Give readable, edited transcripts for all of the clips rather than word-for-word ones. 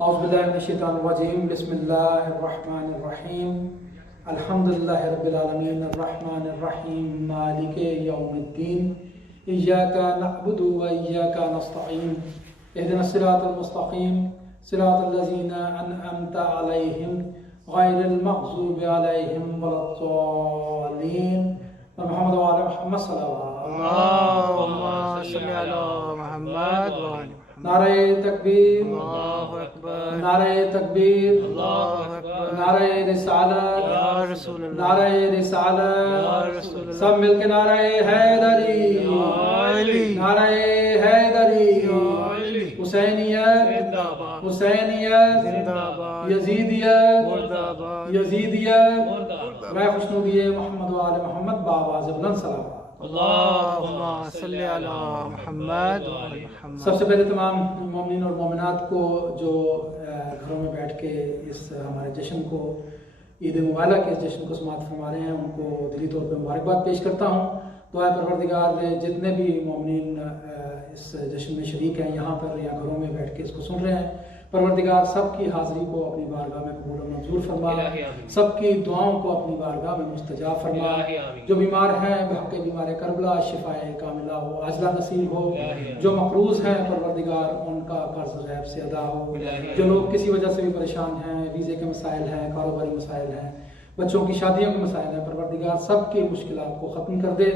اعوذ باللہ من الشیطان الرجیم بسم اللہ الرحمن الرحیم الحمدللہ رب العالمین الرحمن الرحیم مالک یوم الدین ایاک نعبد و ایاک نستعین اہدنا الصراط المستقیم صراط الذین انعمت علیہم غیر المغضوب علیہم ولا الضالین محمد وعلی محمد صلی اللہ اللہم صلی علی محمد وعلی نعرہ تکبیر اللہ اکبر نعرہ تکبیر اللہ اکبر نعرہ رسالت یا رسول اللہ نعرہ یا رسالت رسول اللہ سب مل کے نعرہ حیدری علی نعرہ حیدری علی حسینیت زندہ باد حسینیت زندہ باد یزیدیت مردہ باد یزیدیت میں خوشنودی محمد و آل محمد بآواز بلند صلوات اللہم صلی علی محمد وعلی محمد. سب سے پہلے تمام مومنین اور مومنات کو جو گھروں میں بیٹھ کے اس ہمارے جشن کو عید مبارکہ کے اس جشن کو سماعت فرما رہے ہیں ان کو دلی طور پہ مبارکباد پیش کرتا ہوں. دعائے پروردگار جتنے بھی مومنین اس جشن میں شریک ہیں یہاں پر یا گھروں میں بیٹھ کے اس کو سن رہے ہیں، پروردگار سب کی حاضری کو اپنی بارگاہ میں قبول و منظور فرما، سب کی دعاؤں کو اپنی بارگاہ میں مستجاب فرما. جو بیمار ہیں بحق بیمار کربلا شفائے کاملہ ہو، عاجلہ نصیب ہو. جو مقروض ہیں پروردگار ان کا قرض غیب سے ادا ہو. جو لوگ کسی وجہ سے بھی پریشان ہیں، ویزے کے مسائل ہیں، کاروباری مسائل ہیں، بچوں کی شادیوں کے مسائل ہیں، پروردگار سب کی مشکلات کو ختم کر دے.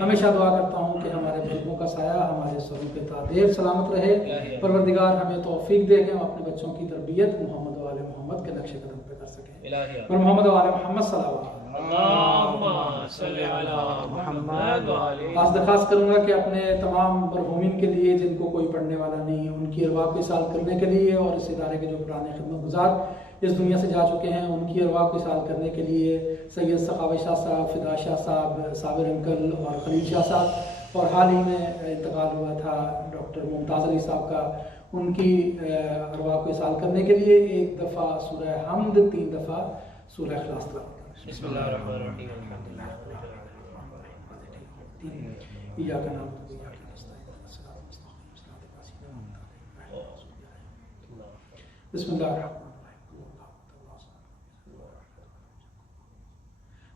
ہمیشہ دعا کرتا ہوں کہ ہمارے بزرگوں کا سایہ ہمارے سروں پہ تا دیر سلامت رہے. پروردگار ہمیں توفیق دے کہ ہم اپنے بچوں کی تربیت محمد و آل محمد کے نقش قدم پہ کر سکیں. اور محمد و آل محمد صلی اللہ علیہ وسلم. اللہم صلی علی محمد وعلی. آج درخواست کروں گا کہ اپنے تمام مرحومین کے لیے جن کو کوئی پڑھنے والا نہیں، ان کی ارواح کو اصال کرنے کے لیے، اور اس ادارے کے جو پرانے خدمت گزار اس دنیا سے جا چکے ہیں ان کی ارواح کو اصال کرنے کے لیے سید سخاوت شاہ صاحب، فدا شاہ صاحب، صابر انکل اور خلیل شاہ صاحب، اور حال ہی میں انتقال ہوا تھا ڈاکٹر ممتاز علی صاحب کا، ان کی ارواح کو اصال کرنے کے لیے ایک دفعہ سورہ حمد، 3 دفعہ سورہ اخلاص تلاوت. بسم اللہ الرحمن الرحیم الحمدللہ ایاک نعبد و ایاک نستعین صراط المستقیم صراط الذین انعمت علیہم. بسم اللہ الرحمن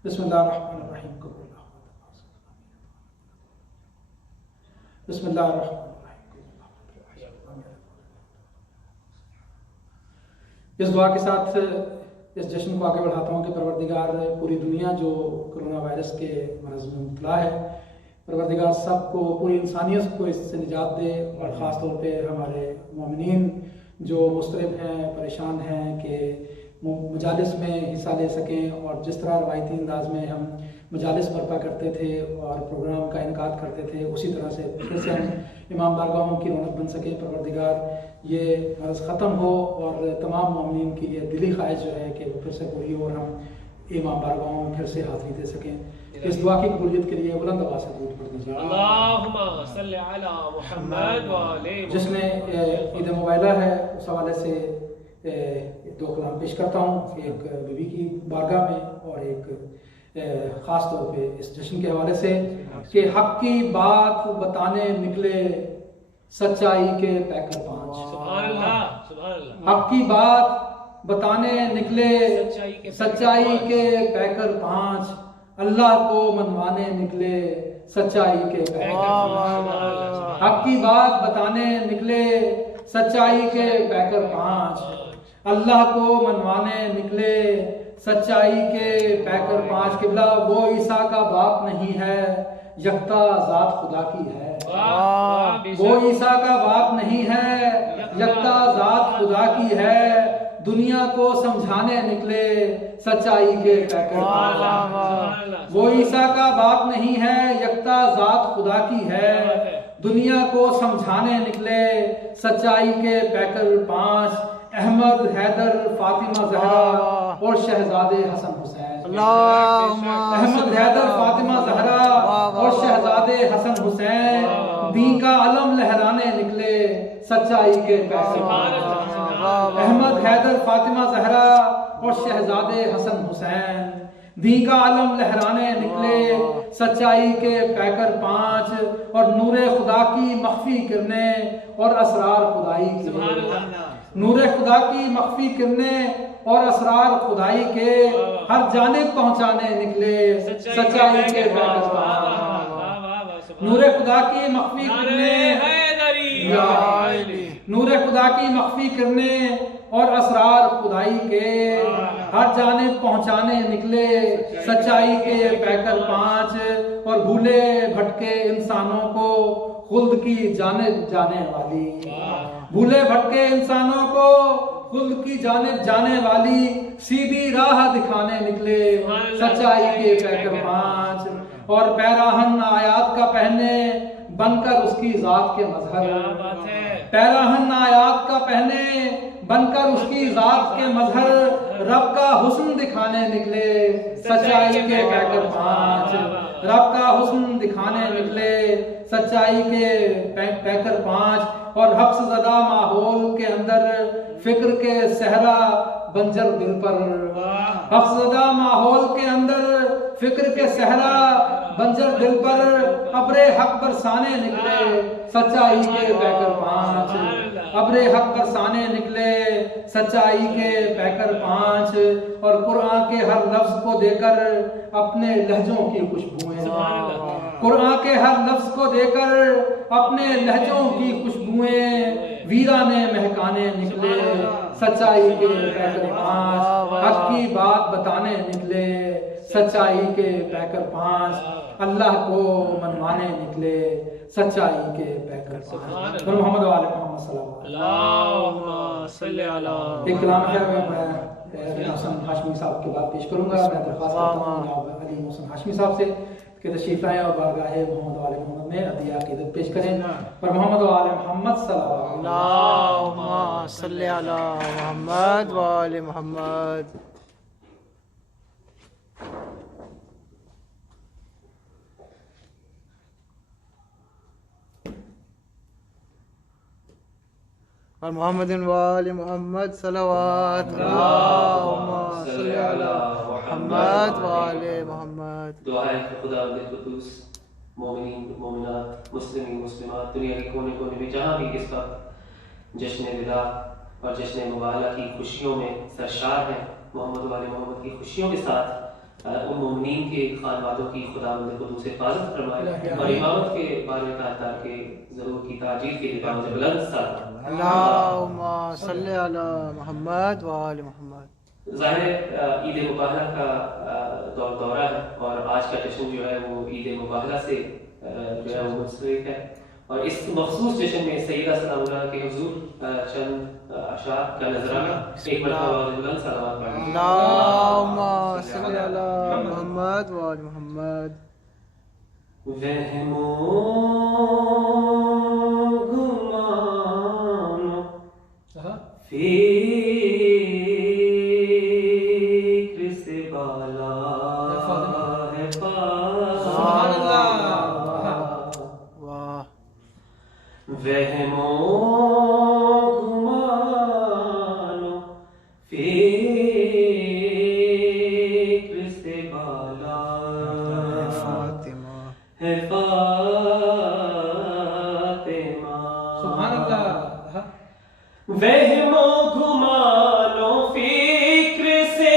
بسم اللہ الرحمن الرحیم. بسم اللہ الرحمن الرحیم. اس دعا کے ساتھ اس جشن کو آگے بڑھاتا ہوں کہ پروردگار پوری دنیا جو کرونا وائرس کے مرض میں مبتلا ہے، پروردگار سب کو، پوری انسانیت کو اس سے نجات دے، اور خاص طور پہ ہمارے مومنین جو مضطرب ہیں، پریشان ہیں، کہ مجالس میں حصہ لے سکیں، اور جس طرح روایتی انداز میں ہم مجالس برپا کرتے تھے اور پروگرام کا انعقاد کرتے تھے اسی طرح سے پھر سے ہم امام بارگاہوں کی رونق بن سکیں. پروردگار یہ مرض ختم ہو اور تمام مومنین کی یہ دلی خواہش جو ہے کہ وہ پھر سے پوری ہو اور ہم امام بارگاہوں میں پھر سے حاضری دے سکیں. اس دعا کی قبولیت کے لیے بلند آواز سے درود پڑھ دیجیے. اللہم صلی علی محمد وعلی. جس نے عید مبارکہ ہے اس حوالے سے 2 کلام پیش کرتا ہوں، ایک بیوی کی بارگاہ میں اور ایک خاص طور پہ اس جشن کے حوالے سے، کہ حق کی بات بتانے نکلے سچائی کے پیکر 5. سبحان اللہ سبحان اللہ. حق کی بات بتانے نکلے سچائی کے پیکر 5، اللہ کو منوانے نکلے سچائی کے پیکر 5. حق کی بات بتانے نکلے سچائی کے پیکر 5، اللہ کو منوانے نکلے سچائی کے پیکر 5. قبلہ وہ عیسیٰ کا باپ نہیں ہے، یکتا ذات خدا کی ہے. وہ عیسیٰ کا باپ نہیں ہے، یکتا ذات خدا کی ہے. دنیا کو سمجھانے نکلے سچائی کے پیکر 5. وہ عیسیٰ کا باپ نہیں ہے، یکتا ذات خدا کی ہے. دنیا کو سمجھانے نکلے سچائی کے پیکر 5. احمد، حیدر، فاطمہ زہرا اور شہزادے حسن حسین. احمد، حیدر، فاطمہ زہرا اور شہزادے حسن حسین دین کا علم لہرانے نکلے سچائی کے پیکر 5. احمد، حیدر، فاطمہ زہرا اور شہزادے حسن حسین دین کا علم لہرانے نکلے سچائی کے پیکر 5. اور نور خدا کی مخفی کرنے اور اسرار خدائی کے نور خدا کی مخفی کرنیں اور اسرار خدائی کے ہر جانب پہنچانے نکلے سچائی کے پیکر پانچ نور خدا کی مخفی کرنے نور خدا کی مخفی کرنے اور اسرار خدائی کے ہر جانب پہنچانے نکلے سچائی کے پیکر پانچ اور بھولے بھٹکے انسانوں کو خلد کی جانب جانے والی بھولے بھٹکے انسانوں کو خلد کی جانب جانے والی سیدھی راہ دکھانے نکلے سچائی کے پیکر پانچ اور پیراہن آیات کا پہنے بن کر اس کی ذات کے مظہر پیراہن آیات کا پہنے بن کر اس کی ذات کے مظہر رب کا حسن دکھانے نکلے سچائی کے پیکر پانچ رب کا حسن دکھانے نکلے سچائی کے پیکر پانچ اور حبس زدہ ماحول کے اندر فکر کے صحرا بنجر دل پر حبس زدہ ماحول کے اندر فکر کے صحرا بنجر دل پر ابر حق برسانے نکلے سچائی کے پیکر پانچ ابر حق برسانے نکلے سچائی کے پیکر پانچ اور قرآن کے ہر لفظ کو دے کر اپنے لہجوں کی خوشبوئیں قرآن کے ہر لفظ کو دے کر اپنے لہجوں کی خوشبوئیں ویرانے مہکانے نکلے سچائی کے پیکر پانچ حق کی بات بتانے نکلے سچائی کے پیکر پانچ اللہ کو منوانے نکلے سچائی کے پیکر پانچ اور محمد وآل محمد صلی اللہم صلی علی ایک کلام ہے میں علی محسن ہاشمی صاحب کے بعد پیش کروں گا میں درخواست کرتا ہوں علی محسن ہاشمی صاحب سے کہ تشریف لائیں اور بارگاہ محمد وآل محمد میں عطیہ عقیدت پیش کریں اور محمد وآل محمد صلی اللہم صلی علی محمد وآل محمد اور محمد وآل محمد صلوات اللہم صلی علی محمد وآل محمد دعا ہے کہ خدا قدوس مومنین مومنات مسلمین مسلمات دنیا کے کونے کونے میں جہاں بھی اس وقت جشن ودا اور جشن مبارکہ کی خوشیوں میں سرشار ہیں محمد وآل محمد کی خوشیوں کے ساتھ ان مومنین کے خانوادوں کی خدا قدوس حفاظت فرمائے اور امامت کے بارے کارتار کے ضرور کی تعجیل کے لیے بلند ساتھ اللہم صلی علی محمد وآل محمد ظاہر عید مباہلہ کا دورہ ہے اور آج کا جشن جو ہے وہ عید مباہلہ سے جو ہے وہ منسلک ہے اور اس مخصوص جشن میں سیدہ سلام اللہ کے حضور چند اشعار کا نذرانہ ایک مرتبہ بلند صلوات پڑھیں اللہم صلی علی محمد وآل محمد فکر سے بالا ہے سبحان اللہ واہ وہم و گمانو فکر سے بالا فاطمہ ہے فاطمہ سبحان اللہ وہم و گمانو فکر سے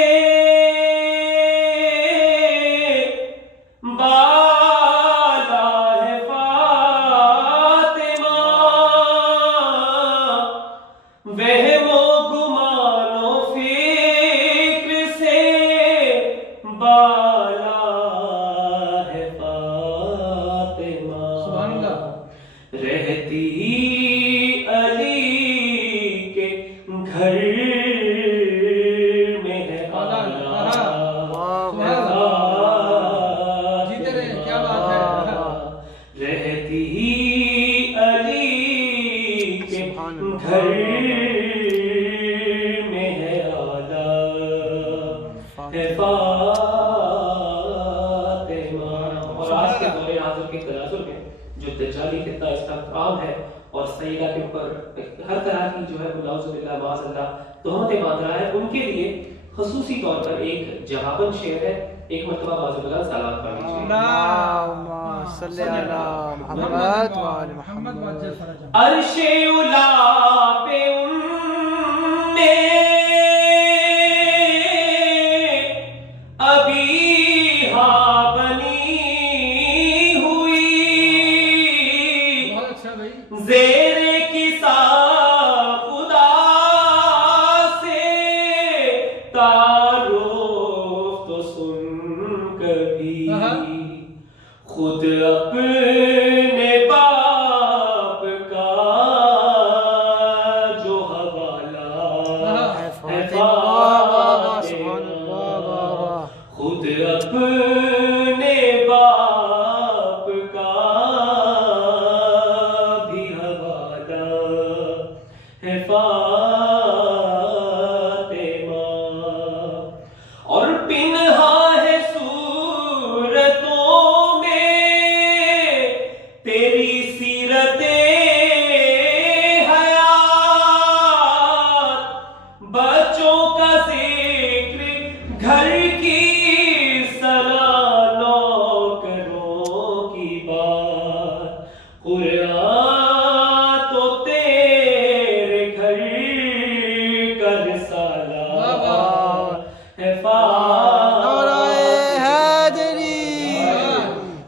بالا ہے فاطمہ وہم و گمانو فکر سے بالا ہے فاطمہ سبحان اللہ رہتی علی کے گھر میں ہے آلہ جیتے رہے کیا بات ہے رہتی علی کے گھر میں ہے آلہ ہے فاطمہ اور آج کے دور حاضر کے تناظر میں جو دجالی فتنہ اس کا کام ہے اور سیدہ کے اوپر ہر طرح کی جو ہے نعوذ باللہ معاذ اللہ تہمتیں باندھ رہا ہے ان کے لیے خصوصی طور پر ایک جواباً شعر ہے ایک مرتبہ معاذ اللہ صلوات پڑھ لیجیے اللہم صلی علی محمد وآل محمد محمد وجل فرجہ عرش اولا پہ ان فاطمہ واہ واہ واہ سبحان اللہ واہ واہ خود اپنے باپ کا بھی حوالہ ہے فاطمہ، اور پنہا ہے صورتوں میں تیری سیرت حیات، بچوں کا ذکر گھر کی نوکروں کی بات، قرآن تو تیرے گھر کا رسالہ ہے نعرہ حیدری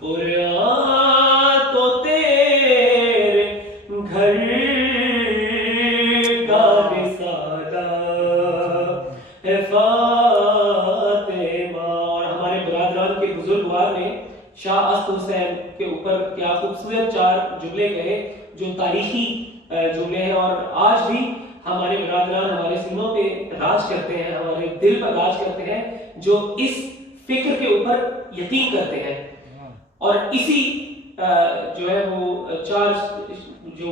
قرآن تو تیرے گھر کا رسالہ ہے فاطمہ۔ اور ہمارے برادران کے بزرگوار نے شاہ اسد حسین کے اوپر کیا خوبصورت 4 جملے کہے جو تاریخی جملے ہیں، اور آج بھی ہمارے برادران ہمارے سینوں پہ راج کرتے ہیں، ہمارے دل پر راج کرتے ہیں، جو اس فکر کے اوپر یقین کرتے ہیں۔ اور اسی جو ہے وہ 4 جو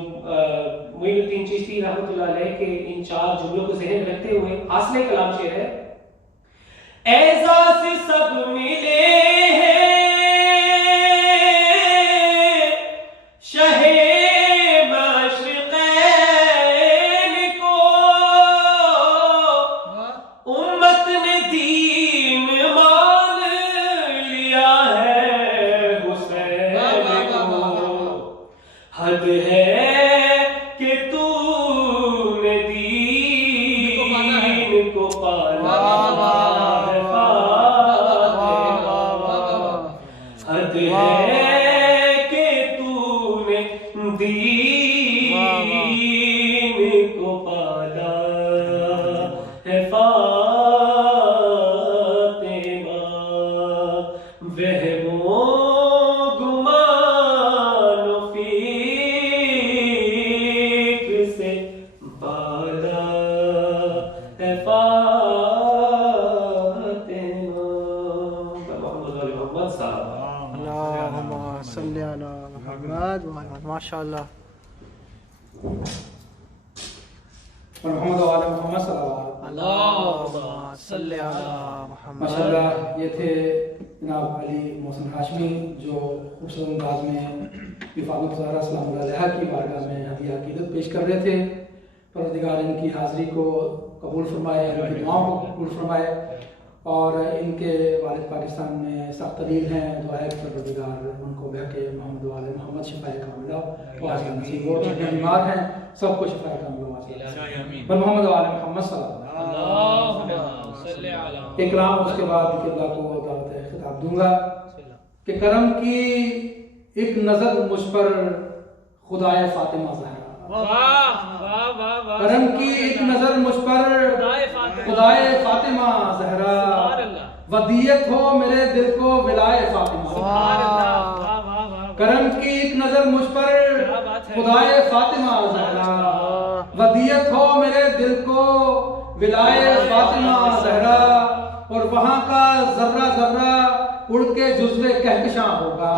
معین الدین چشتی رحمۃ اللہ علیہ کے ان 4 جملوں کو ذہن میں رکھتے ہوئے حاصل کلام شعر ہے: اعزاز سب ملے ہیں شہ مشرقین کو، امت نے دین مان لیا ہے حسین کو، حد ہے کہ تو نے دین کو پالا ہے فاطمہ، حد ہے کہ تو نے دین کو پالا ہے فاطمہ، وہم و گمان و فکر سے بالا ہے فاطمہ۔ محمد صاحب اللہم صلی علی محمد ماشاء اللہ اور محمد و آل محمد صلی اللہ علیہ وسلم۔ اللہم صلی علی محمد۔ ماشاءاللہ یہ تھے جناب علی محسن ہاشمی جو خوبصورت انداز میں فاطمہ زہرا سلام اللہ علیہا کی بارگاہ میں ہدیہ عقیدت پیش کر رہے تھے۔ پروردگار ان کی حاضری کو قبول فرمائے، ان کی دعاؤں کو قبول فرمائے، اور ان کے والد پاکستان میں سخت دلیل ہیں، دعا ہے کہ پروردگار ان کو بہہ کے محمد و آل محمد شفاء کاملہ واجب نصیب ہو۔ جو بیمار ہیں سب کو شفاء کاملہ واجب نصیب بل محمد و آل محمد صلی اللہ علیہ وسلم۔ ایک کلام اس کے بعد قبلہ کو دعوت خطاب دوں گا کہ کرم کی ایک نظر مجھ پر خدائے فاطمہ زہرا، کرم کی ایک نظر مجھ پر خدائے فاطمہ زہرا، ودیت ہو میرے دل کو ولائے فاطمہ، کرم کی ایک نظر مجھ پر خدائے فاطمہ زہرا، ودیت ہو میرے دل کو ولائے فاطمہ زہرا، اور وہاں کا ذرہ ذرہ اڑ کے جزو کہکشاں ہوگا،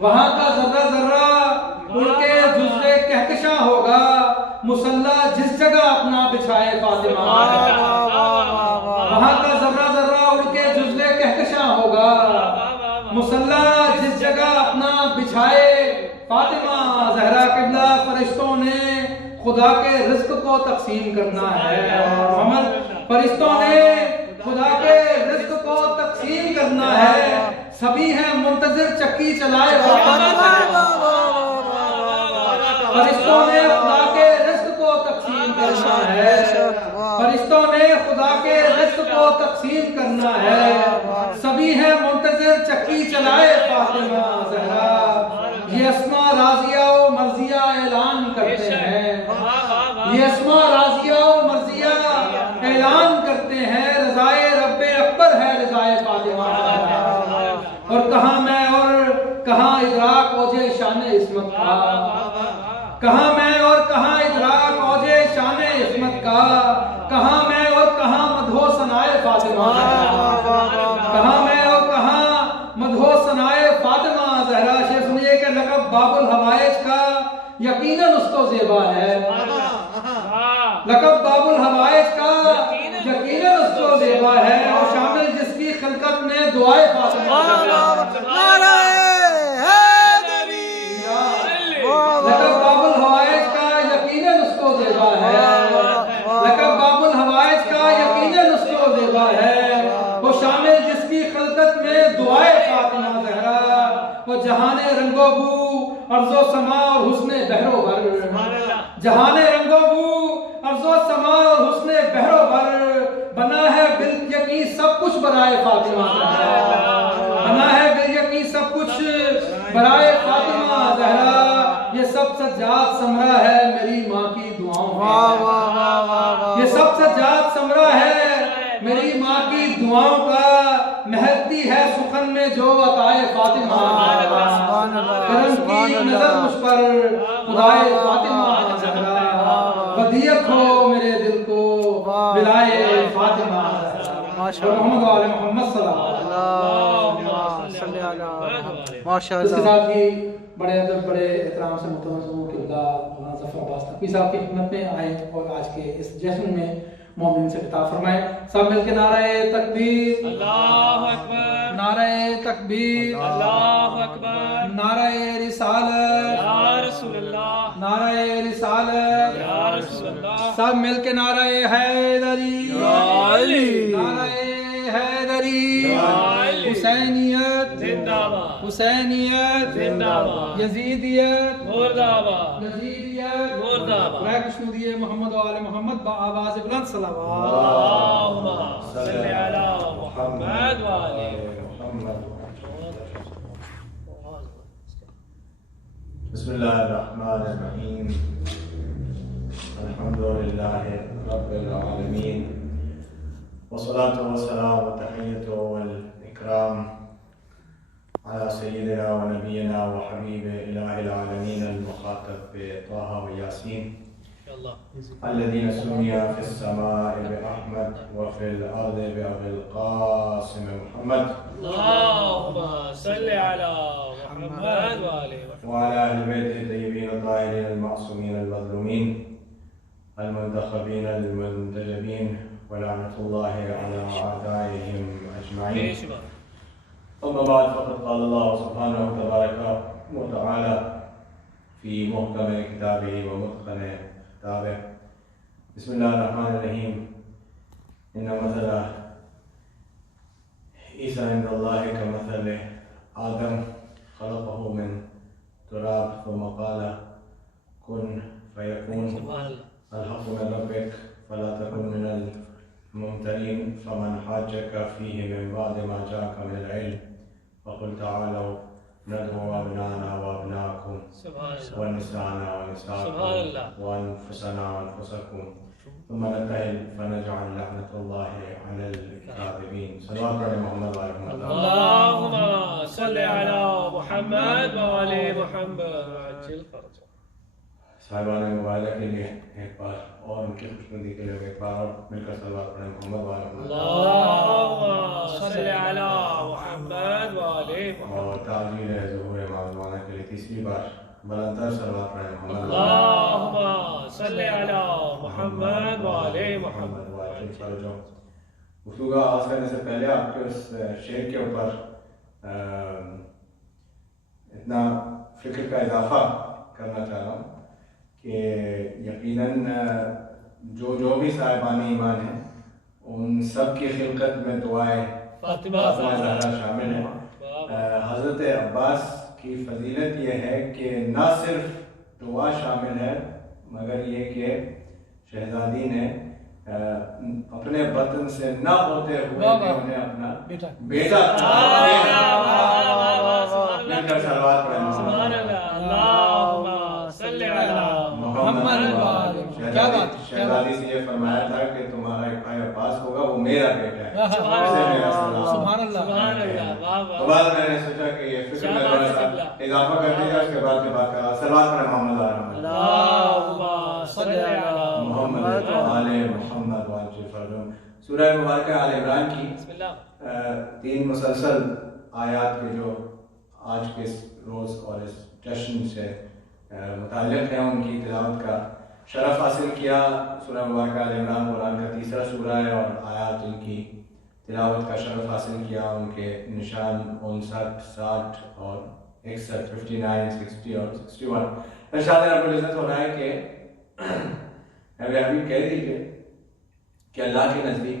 وہاں کا ذرہ ذرہ اڑ کے جزو کہکشاں ہوگا، مصلی جس جگہ اپنا بچھائے فاطمہ، وہاں کا ذرہ ذرہ اڑ کے جزو کہکشاں ہوگا، مصلی جس جگہ اپنا بچھائے فاطمہ زہرا۔ قبلہ فرشتوں نے خدا کے رزق کو تقسیم کرنا ہے، محمد فرشتوں نے خدا کے رزق کو تقسیم کرنا ہے، سبھی ہیں منتظر چکی چلائے فاطمہ، فرشتوں نے خدا کے رزق کو تقسیم کرنا ہے، فرشتوں نے خدا کے رزق کو تقسیم کرنا ہے، سبھی ہیں منتظر چکی چلائے فاطمہ زہرا۔ یہ اسماء راضیہ و مرضیہ اعلان کرتے ہیں، یہ اسماء راضیہ و مرضیہ اعلان کرتے ہیں، رضائے رب اکبر ہے رضائے فاطمہ زہرا۔ اور کہاں میں اور کہاں ادراک اوجے شان عصمت کا، کہاں میں اور کہاں ادراک اوجے شان عصمت کا، کہاں میں زیبا ہے لقب باب الحوائج کا یقیناً اس کو زیبا ہے اور شامل جس کی خلقت میں دعائے فاطمہ لقب باب الحوائج کا یقیناً اس کو زیبا ہے لقب باب الحوائج کا یقیناً اس کو زیبا ہے وہ شامل جس کی خلقت میں دعائے فاطمہ زہرا وہ جہان رنگ و بو ارض و سما اور حسن بحر و بر جہان رنگ و بو ارض و سما اور حسن بحر و بر بنا ہے بالیقین سب کچھ برائے فاطمہ زہرا بنا ہے بالیقین سب کچھ برائے فاطمہ زہرا یہ سب سجاد سمرا ہے میری ماں کی دعاؤں کا یہ سب سجاد سمرا ہے میری ماں کی دعاؤں کا مہکتی ہے سخن میں جو عطائے فاطمہ کرم کی نظر مجھ پر خدائے فاطمہ زہرا ودیعت ہو میرے دل کو ولائے فاطمہ زہرا محمد و آل محمد صلی اللہ علیہ ماشاء اس کے اللہ. ساتھ ہی بڑے ادب بڑے احترام سے محترم قبلہ مولانا ظفر عباس تقوی صاحب کی خدمت میں آئے اور آج کے اس جشن میں مومن سے خطاب فرمائے. سب مل کے نعرہ تکبیر اللہ اکبر نعرہ تکبیر اللہ اکبر نعرہ رسالت یا رسول اللہ نعرہ رسالت یا رسول اللہ سب مل کے نعرہ حیدری یا علی نعرہ حیدری یا علی حسینیت زندہ باد حسینیت زندہ باد یزیدیت مردہ باد یزیدیت مردہ باد رائے محمد و آل محمد بآواز بلند صلوات. اللہم صلی علی محمد و آل محمد. بسم اللہ الرحمن الرحیم الحمد للہ رب العالمین والصلاة والسلام والتحیۃ والاکرام على سیدنا و نبینا و حبیب الہ العالمین المخاطب طه و یاسین الذين سمي في السماء بأحمد وفي الأرض بأبي القاسم محمد اللہم صلی علی محمد و آل محمد وعلى أهل بيته الطيبين الطاهرين المعصومين المظلومين المنتخبين المنتجبين ولعنة الله على أعدائهم أجمعين. أما بعد فقد قال الله سبحانه تبارك وتعالى في محكم كتابه ومتقن كتابه بسم الله الرحمن الرحيم إن مثل عيسى عند الله كمثل آدم خلقه من تراب ثم قال كن فيكون الحق من ربك فلا تكن من الممترين فمن حاجك فيه من بعد ما جاءك من العلم فقل تعالوا ندعو أبناءنا وأبناءكم ونساءنا ونساءكم وأنفسنا وأنفسكم ثم نبتهل فنجعل لعنة الله على الكاذبين. صلوات على محمد وعلى محمد. اللهم صل على محمد وعلى محمد وعجل فرجه. صاحبان مبارک کے لیے ایک بار اور ان کی خوشبودی کے لیے ایک بار اور مل کر صلوات پڑھیں محمد وعلى محمد. اللهم صل على محمد وعلى محمد. اور تعظیم ظہور امام زمانہ کے لیے تیسری بار بلندتر صلوات پڑھیں محمد. اللهم صل على محمد وعلى محمد. گفتگو کا آغاز کرنے سے پہلے آپ کے اس شعر کے اوپر اتنا فکر کا اضافہ کرنا چاہ رہا ہوں کہ یقیناً جو بھی صاحبان ایمان ہیں ان سب کی خلقت میں دعائیں فاطمہ زہرا شامل ہیں. حضرت عباس کی فضیلت یہ ہے کہ نہ صرف دعا شامل ہے مگر یہ کہ شہزادی نے اپنے بطن سے نہ ہوتے ہوئے انہیں اپنا بیٹا مل کر صلوات پڑھیں. سبحان اللہ. اللہم صل علی محمد. شہزادی سے یہ فرمایا تھا کہ تمہارا ایک بھائی عباس ہوگا وہ میرا بیٹا ہے. سبحان اللہ. سبحان اللہ. تو بعد میں نے سوچا کہ یہ فکر میں تھوڑا سا اضافہ کر دیا. اس کے بعد کی بات کرا صلوات پڑھیں محمد اللہم صل علی محمد وعلى محمد وعجل فرجهم. سورہ مبارکہ آل عمران کی بسم اللہ 3 مسلسل آیات کے جو آج کے روز اور اس جشن سے متعلق ہیں ان کی تلاوت کا شرف حاصل کیا۔ سورہ مبارکہ آل عمران قرآن کا تیسرا سورہ ہے اور آیات ان کی تلاوت کا شرف حاصل کیا۔ ان کے نشان 59، 60 اور 61، 59، 60 اور 61۔ ارشاد رب العزت ہو رہا ہے کہ ابھی کہہ دیجیے کہ اللہ کے نزدیک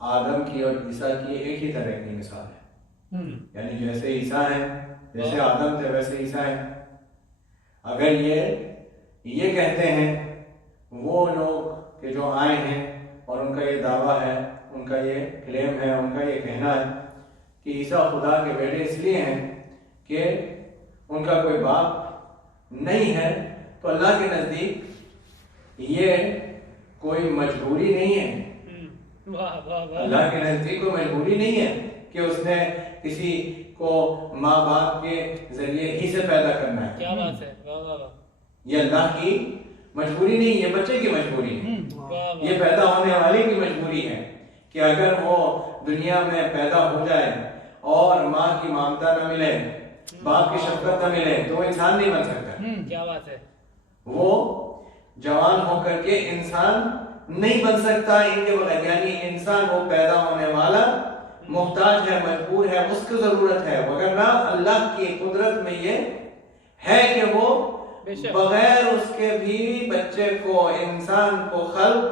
آدم کی اور عیسیٰ کی ایک ہی طرح کی مثال ہے، یعنی جیسے عیسیٰ ہیں، جیسے آدم تھے ویسے عیسیٰ ہیں۔ اگر یہ کہتے ہیں وہ لوگ کہ جو آئے ہیں اور ان کا یہ دعویٰ ہے، ان کا یہ کلیم ہے، ان کا یہ کہنا ہے کہ عیسیٰ خدا کے بیٹے اس لیے ہیں کہ ان کا کوئی باپ نہیں ہے، تو اللہ کے نزدیک یہ کوئی مجبوری نہیں ہے۔ اللہ کے نزدیک کوئی مجبوری نہیں ہے کہ اس نے کسی کو ماں باپ کے ذریعے ہی سے پیدا کرنا ہے۔ کیا بات ہے، یہ اللہ کی مجبوری نہیں، یہ بچے کی مجبوری ہے، یہ پیدا ہونے والے کی مجبوری ہے کہ اگر وہ دنیا میں پیدا ہو جائے اور ماں کی ممتا نہ ملے، باپ کی شفقت نہ ملے تو وہ انسان نہیں بن سکتا۔ کیا بات ہے، وہ جوان ہو کر کے انسان نہیں بن سکتا ان کے بغیر، یعنی انسان وہ پیدا ہونے والا محتاج ہے، مجبور ہے، اس کو ضرورت ہے، وگرنہ اللہ کی قدرت میں یہ ہے کہ وہ بغیر اس کے بھی بچے کو، انسان کو خلق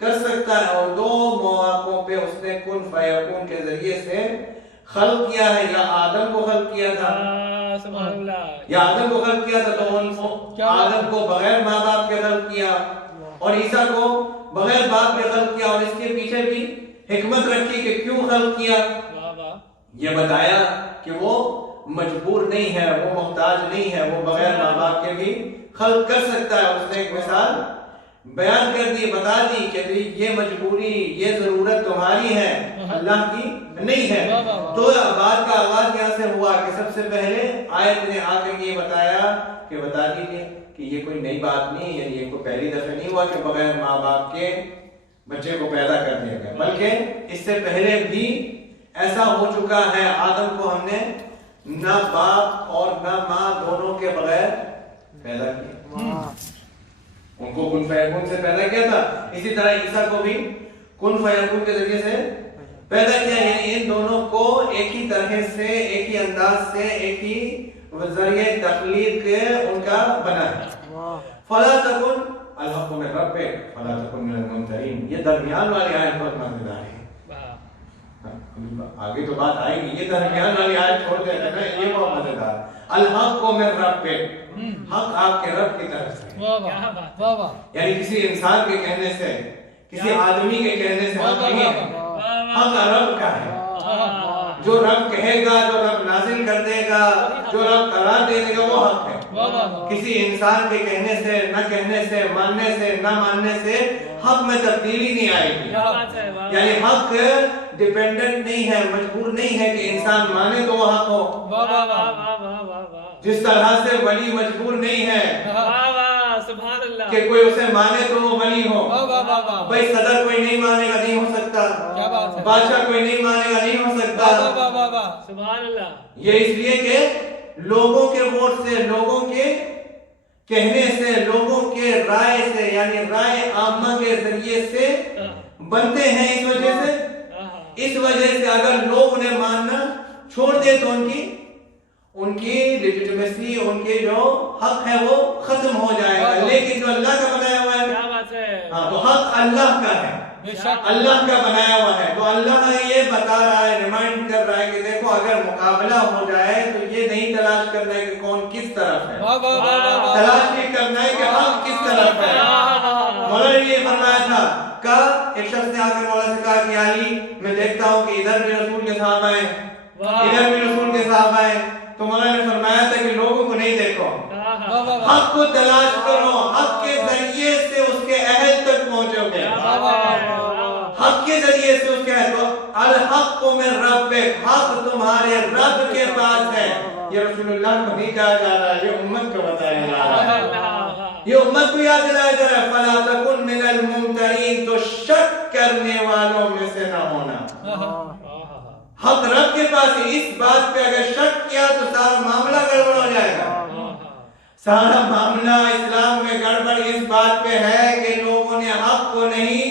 کر سکتا ہے، اور دو مواقعوں پہ اس نے کن فیکون کے ذریعے سے خلق کیا ہے۔ یا آدم کو خلق کیا تھا، سبحان اللہ، یا آدم کو خلق کیا تھا تو آدم کو بغیر ماں باپ کے خلق کیا، اور عیسیٰ کو بغیر باپ کے خلق کیا، اور اس کے پیچھے بھی حکمت رکھی کہ کیوں خلق کیا، یہ بتایا کہ وہ مجبور نہیں ہے، وہ محتاج نہیں ہے، وہ بغیر ماں باپ کے بھی خلق کر سکتا ہے۔ اس نے ایک مثال بیان کر دی، بتا دی کہ یہ مجبوری، یہ ضرورت تمہاری ہے، اللہ کی نہیں ہے۔ تو بات کا آغاز یہاں سے ہوا کہ سب سے پہلے آیت نے آ کر یہ بتایا کہ بتا دیجیے کہ یہ کوئی نئی بات نہیں، یعنی یہ کوئی پہلی دفعہ نہیں ہوا کہ بغیر ماں باپ کے بچے کو پیدا کر دیا گیا، بلکہ اس سے پہلے بھی ایسا ہو چکا ہے۔ آدم کو ہم نے نہ باپ اور نہ ماں دونوں کے بغیر پیدا کیا، ان کو کن فیکون سے پیدا کیا تھا، اسی طرح عیسیٰ کو بھی کن فیکون کے ذریعے سے پیدا کیا، یعنی ان دونوں کو ایک ہی طرح سے، ایک ہی انداز سے، ایک ہی ذریعے تخلیق ان کا بنا ہے۔ فلا تکن الحق من ربک فلا تکن من الممترین، یہ درمیان والی آیت بہت مزیدار ہے۔ آگے تو بات آئے گی، یہ درمیان والی آیت چھوڑ دیتے ہیں نا، یہ بہت مزیدار۔ الحق من ربک، حق آپ کے رب کی طرف سے، یعنی کسی انسان کے کہنے سے، کسی آدمی کے کہنے سے حق نہیں ہے، حق رب کا ہے۔ جو رب کہے گا، جو رب نازل کر دے گا، جو رب قرار دے گا، وہ حق ہے۔ کسی انسان کے کہنے سے، نہ کہنے سے، ماننے سے، نہ ماننے سے حق میں تبدیلی نہیں آئے گی، یعنی حق ڈیپینڈنٹ نہیں ہے، مجبور نہیں ہے کہ انسان مانے تو وہ حق ہو۔ جس طرح سے ولی مجبور نہیں ہے کہ کوئی اسے مانے تو وہ ولی ہو، بھائی صدر کوئی نہیں مانے گا نہیں ہو سکتا، بادشاہ کوئی نہیں مانے گا نہیں ہو سکتا۔ سبحان اللہ، یہ اس لیے کہ لوگوں کے ووٹ سے، لوگوں کے کہنے سے، لوگوں کے رائے سے، یعنی رائے عامہ کے ذریعے سے بنتے ہیں۔ اس وجہ سے اگر لوگ انہیں ماننا چھوڑ دے تو ان کی لیجیٹمیسی، ان کے جو حق ہے وہ ختم ہو جائے گا، لیکن جو اللہ کا بنایا ہوا ہے تو حق اللہ کا ہے، اللہ کا بنایا ہوا ہے۔ تو اللہ یہ بتا رہا ہے، ریمائنڈ کر رہا ہے کہ دیکھو اگر مقابلہ ہو جائے تو یہ نہیں تلاش کرنا ہے کہ کون کس طرف ہے، تلاش یہ کرنا ہے کہ حق کس طرف ہے۔ مولا نے یہ فرمایا تھا، ایک شخص نے آ کر مولا سے کہا کہ علی میں دیکھتا ہوں کہ ادھر بھی رسول کے صحابہ ہیں، ادھر بھی رسول کے صحابہ ہیں، تو مولا نے فرمایا تھا کہ لوگوں کو نہیں دیکھو، حق کو تلاش کرو، حق کے ذریعے سے اس کے اہل تک پہنچو گے، حق کے ذریعے سے اس کے اہل کو۔ الحق من ربک، حق تمہارے رب کے پاس ہے۔ یہ رسول اللہ کو نہیں کہا جا رہا ہے، یہ امت کو بتایا جا رہا ہے، یہ امت کو یاد دلایا جا رہا ہے۔ فلا تکن من الممترین، تو شک کرنے والوں میں سے نہ ہونا۔ حق رب کے پاس ہے، اس بات پہ اگر شک کیا تو سارا معاملہ گڑبڑ ہو جائے گا، سارا معاملہ اسلام میں گڑبڑ اس بات پہ ہے کہ لوگوں نے حق کو نہیں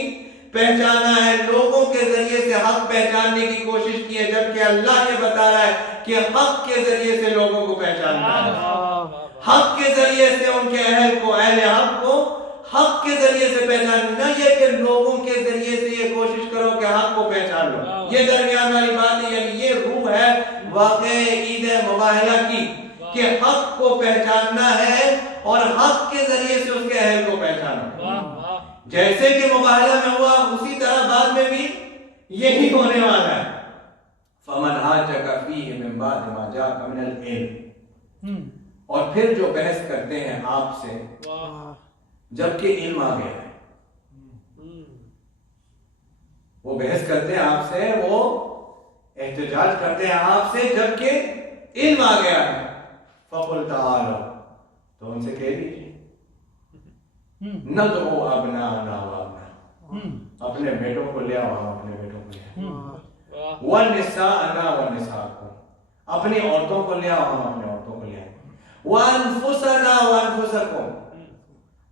پہچانا ہے، لوگوں کے ذریعے سے حق پہچاننے کی کوشش کی ہے، جبکہ اللہ یہ بتا رہا ہے کہ حق کے ذریعے سے لوگوں کو پہچاننا ہے، حق کے ذریعے سے ان کے اہل کو، اہل حق کو حق کے ذریعے سے پہچاننا، نہ یہ کہ لوگوں کے ذریعے سے یہ کوشش کرو کہ حق کو پہچان لو۔ یہ درمیان والی بات ہے، یعنی یہ روح ہے واقع عید مباہلہ کی کہ حق کو پہچاننا ہے اور حق کے ذریعے سے اس کے اہل کو پہچاننا۔ جیسے کہ مباہلہ میں ہوا اسی طرح بعد میں بھی یہی ہونے والا ہے۔ فَمَنْ حَاجَّكَ فِيهِ مِنْ بَعْدِ مَا جَاءَكَ مِنَ الْعِلْمِ، اور پھر جو بحث کرتے ہیں آپ سے جبکہ علم آ گیا ہے، وہ بحث کرتے ہیں آپ سے، وہ احتجاج کرتے ہیں آپ سے جبکہ علم آ گیا ہے۔ فَقُلْ تَعَالَوْا، تو ان سے کہہ دیجیے نَدْعُوا أَبْنَاءَنَا وَأَبْنَاءَكُمْ، اپنے بیٹوں کو لے آؤ، ہم اپنے بیٹوں کو لے آؤ، وَنِسَاءَنَا وَنِسَاءَكُمْ، اپنی عورتوں کو لے آؤ، ہم اپنے عورتوں کو لے آؤ، وَأَنفُسَنَا وَأَنفُسَكُمْ،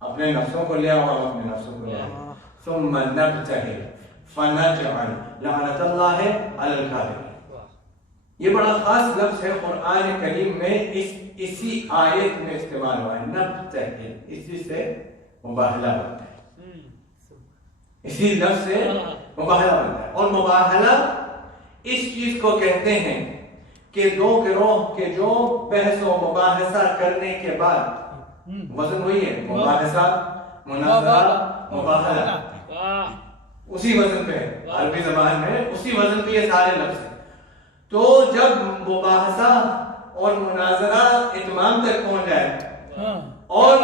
اپنے نفسوں کو لے آؤ، ہم اپنے نفسوں کو لے آؤ، ثُمَّ نَبْتَهِلْ فَنَجْعَلْ لَعْنَةَ اللَّهِ عَلَى الْكَاذِبِينَ۔ یہ بڑا خاص لفظ ہے قرآن کریم میں، اسی آیت میں استعمال ہوا ہے، نبتہل، اسی سے مباہلہ بنتا ہے، اسی لفظ سے مباہلہ بنتا ہے۔ اور مباہلہ اس چیز کو کہتے ہیں کہ دو گروہ کے جو بحث و مباحثہ کرنے کے بعد، وزن وہی ہے، مباحثہ، مناظرہ، مباہلہ، اسی وزن پہ ہے عربی زبان میں، اسی وزن پہ یہ سارے لفظ ہیں۔ تو جب مباحثہ اور مناظرہ اتمام تک پہنچ جائے اور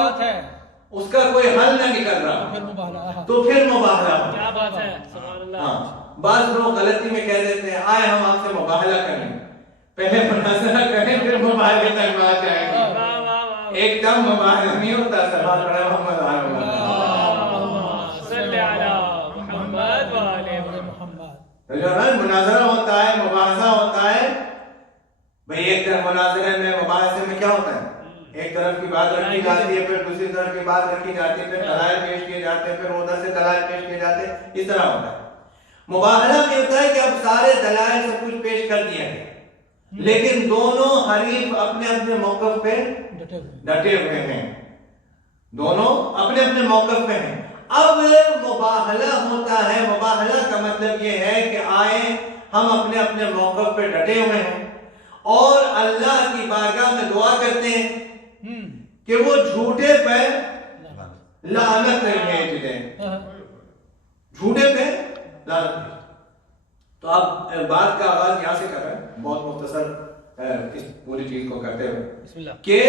اس کا کوئی حل نہ نکل رہا تو پھر مباہلہ ہوتا ہے۔ کیا بات ہے، سبحان اللہ۔ ہاں، بعض لوگ غلطی میں کہہ دیتے ہیں آئے ہم آپ سے مباہلہ کریں، پہلے مناظرہ کریں پھر مباہلے تک بات جائے گی۔ ایک دم مباہلہ نہیں ہوتا، سوال پڑا محمد صلی علی محمد وعلی محمد۔ تو جو ہے مناظرہ ہوتا ہے، مباحثہ ہوتا ہے، بھئی ایک طرف مناظرے میں، مباحثے میں کیا ہوتا ہے؟ ایک طرف کی بات رکھی جاتی ہے، پھر دوسری طرف کی بات رکھی جاتی ہے، پھر دلائل پیش کیے جاتے ہیں، پھر ادھر سے دلائل پیش کیے جاتے ہیں، اس طرح ہوتا ہے۔ مباہلہ میں ہوتا ہے کہ اب سارے دلائل سب کچھ پیش کر دیا گیا، لیکن دونوں حریف اپنے اپنے موقف پہ ڈٹے ہوئے ہیں، دونوں اپنے اپنے موقف پہ ہیں۔ اب مباہلہ ہوتا ہے، مباہلہ کا مطلب یہ ہے کہ آئیں ہم اپنے اپنے موقف پہ ڈٹے ہوئے ہیں اور اللہ کی بارگاہ میں دعا کرتے ہیں کہ وہ جھوٹے پہ لعنت بھیج دیں، جھوٹے پہ لعنت بھیج۔ تو آپ بات کا آغاز یہاں سے کر رہے ہیں، بہت مختصر اس پوری چیز کو کرتے ہوئے، کہ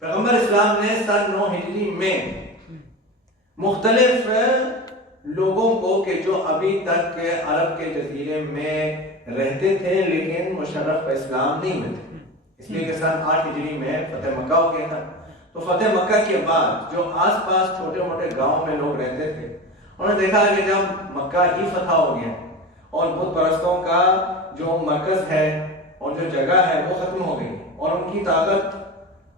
پیغمبر اسلام نے سن 9 ہجری میں مختلف لوگوں کو کہ جو ابھی تک عرب کے جزیرے میں رہتے تھے لیکن مشرف اسلام نہیں ہوئے تھے، اس لیے کہ سن 8 ہجری میں فتح مکہ ہو گیا تھا۔ تو فتح مکہ کے بعد جو آس پاس چھوٹے موٹے گاؤں میں لوگ رہتے تھے، انہوں نے دیکھا کہ جب مکہ ہی فتح ہو گیا اور بت پرستوں کا جو مرکز ہے اور جو جگہ ہے وہ ختم ہو گئی اور ان کی طاقت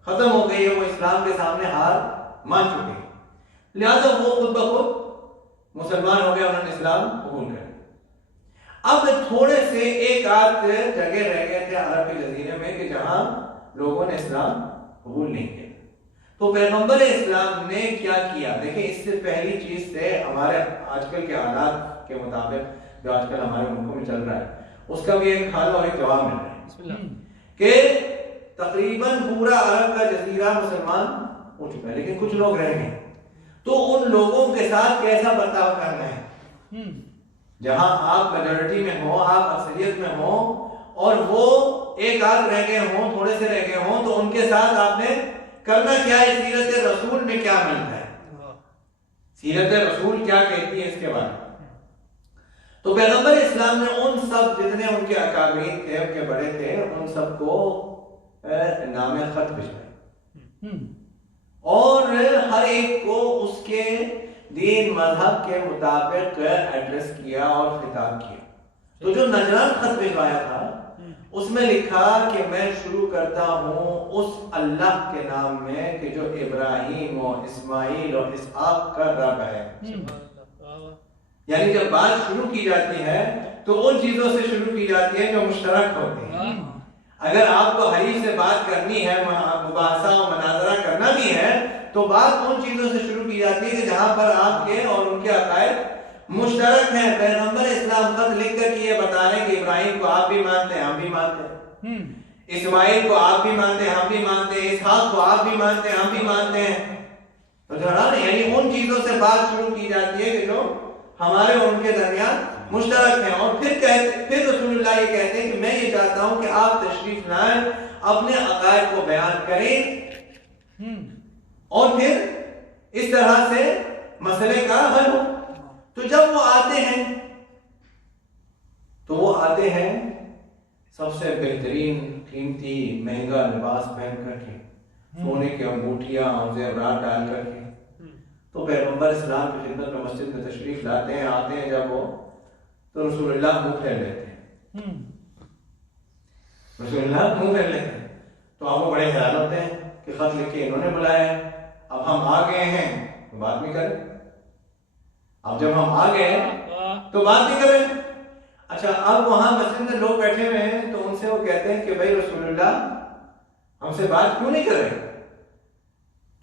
ختم ہو گئی ہے، وہ اسلام کے سامنے ہار مان چکے ہیں، لہذا وہ خود بخود مسلمان ہو گئے، انہوں نے اسلام قبول کر لیا۔ اب تھوڑے سے ایک آدھ جگہ رہ گئے تھے عرب کے جزیرے میں کہ جہاں لوگوں نے اسلام قبول نہیں کیا، تو پیغمبر اسلام نے کیا کیا؟ دیکھیں، اس سے پہلی چیز سے ہمارے آج کل کے حالات کے مطابق جو آج کل ہمارے ملکوں میں چل رہا ہے اس کا بھی ایک حل اور ایک جواب مل رہا ہے کہ تقریباً پورا عرب کا جزیرہ مسلمان ہو چکا ہے لیکن کچھ لوگ رہ گئے، تو ان لوگوں کے ساتھ کیسا برتاؤ کرنا ہے؟ جہاں آپ میجورٹی میں ہوں، آپ اکثریت میں ہوں اور وہ ایک آدھ رہ گئے ہوں، تھوڑے سے رہ گئے ہوں، تو ان کے ساتھ آپ نے کرنا کیا ہے؟ سیرت رسول میں کیا ملتا ہے، سیرت رسول کیا کہتی ہے اس کے بارے میں۔ تو پیغمبر اسلام نے ان سب جتنے ان کے اکابرین تھے، ان کے بڑے تھے، ان سب کو نام خط بھیجوائے اور ہر ایک کو اس کے دین مذہب کے مطابق ایڈریس کیا اور خطاب کیا۔ تو جو نجران خط بھیجوایا تھا اس میں لکھا کہ میں شروع کرتا ہوں اس اللہ کے نام میں کہ جو ابراہیم و اسماعیل اور اسحاق کا رب ہے. یعنی جب بات شروع کی جاتی ہے تو ان چیزوں سے شروع کی جاتی ہے جو مشترک ہوتے ہیں. اگر آپ کو حدیث سے بات کرنی ہے، مباحثہ و مناظرہ کرنا بھی ہے، تو بات ان چیزوں سے شروع کی جاتی ہے کہ جہاں پر آپ کے اور ان کے عقائد مشترک ہیں. پیغمبر اسلام خط لکھ کر یہ بتا رہے ہیں کہ ابراہیم کو آپ بھی مانتے ہیں، ہم بھی مانتے ہیں، اسماعیل کو آپ بھی مانتے ہیں، ہم بھی مانتے ہیں، اسحاق کو آپ بھی مانتے ہیں، ہم بھی مانتے ہیں. تو یعنی ان چیزوں سے بات شروع کی جاتی ہے کہ جو ہمارے اور ان کے درمیان مشترک ہیں. اور پھر رسول اللہ یہ کہتے ہیں کہ میں یہ چاہتا ہوں کہ آپ تشریف لائیں، اپنے عقائد کو بیان کریں اور پھر اس طرح سے مسئلے کا حل ہو. تو جب وہ آتے ہیں سب سے بہترین قیمتی مہنگا لباس پہن کر کے، سونے کی انگوٹھیاں اور زیورات ڈال کر کے، تو پیغمبر اسلام کی خدمت میں مسجد میں تشریف لاتے ہیں. آتے ہیں جب وہ، تو رسول اللہ منہ پھیر لیتے ہیں. رسول اللہ منہ پھیر لیتے ہیں تو آپ کو بڑے حیران ہوتے ہیں کہ خط لکھ کے انہوں نے بلایا ہے، اب ہم آ گئے ہیں تو بات نہیں کریں. اب جب ہم آ گئے ہیں تو بات نہیں کریں. اچھا، اب وہاں مسجد میں لوگ بیٹھے ہوئے ہیں تو ان سے وہ کہتے ہیں کہ بھائی رسول اللہ ہم سے بات کیوں نہیں کر رہے؟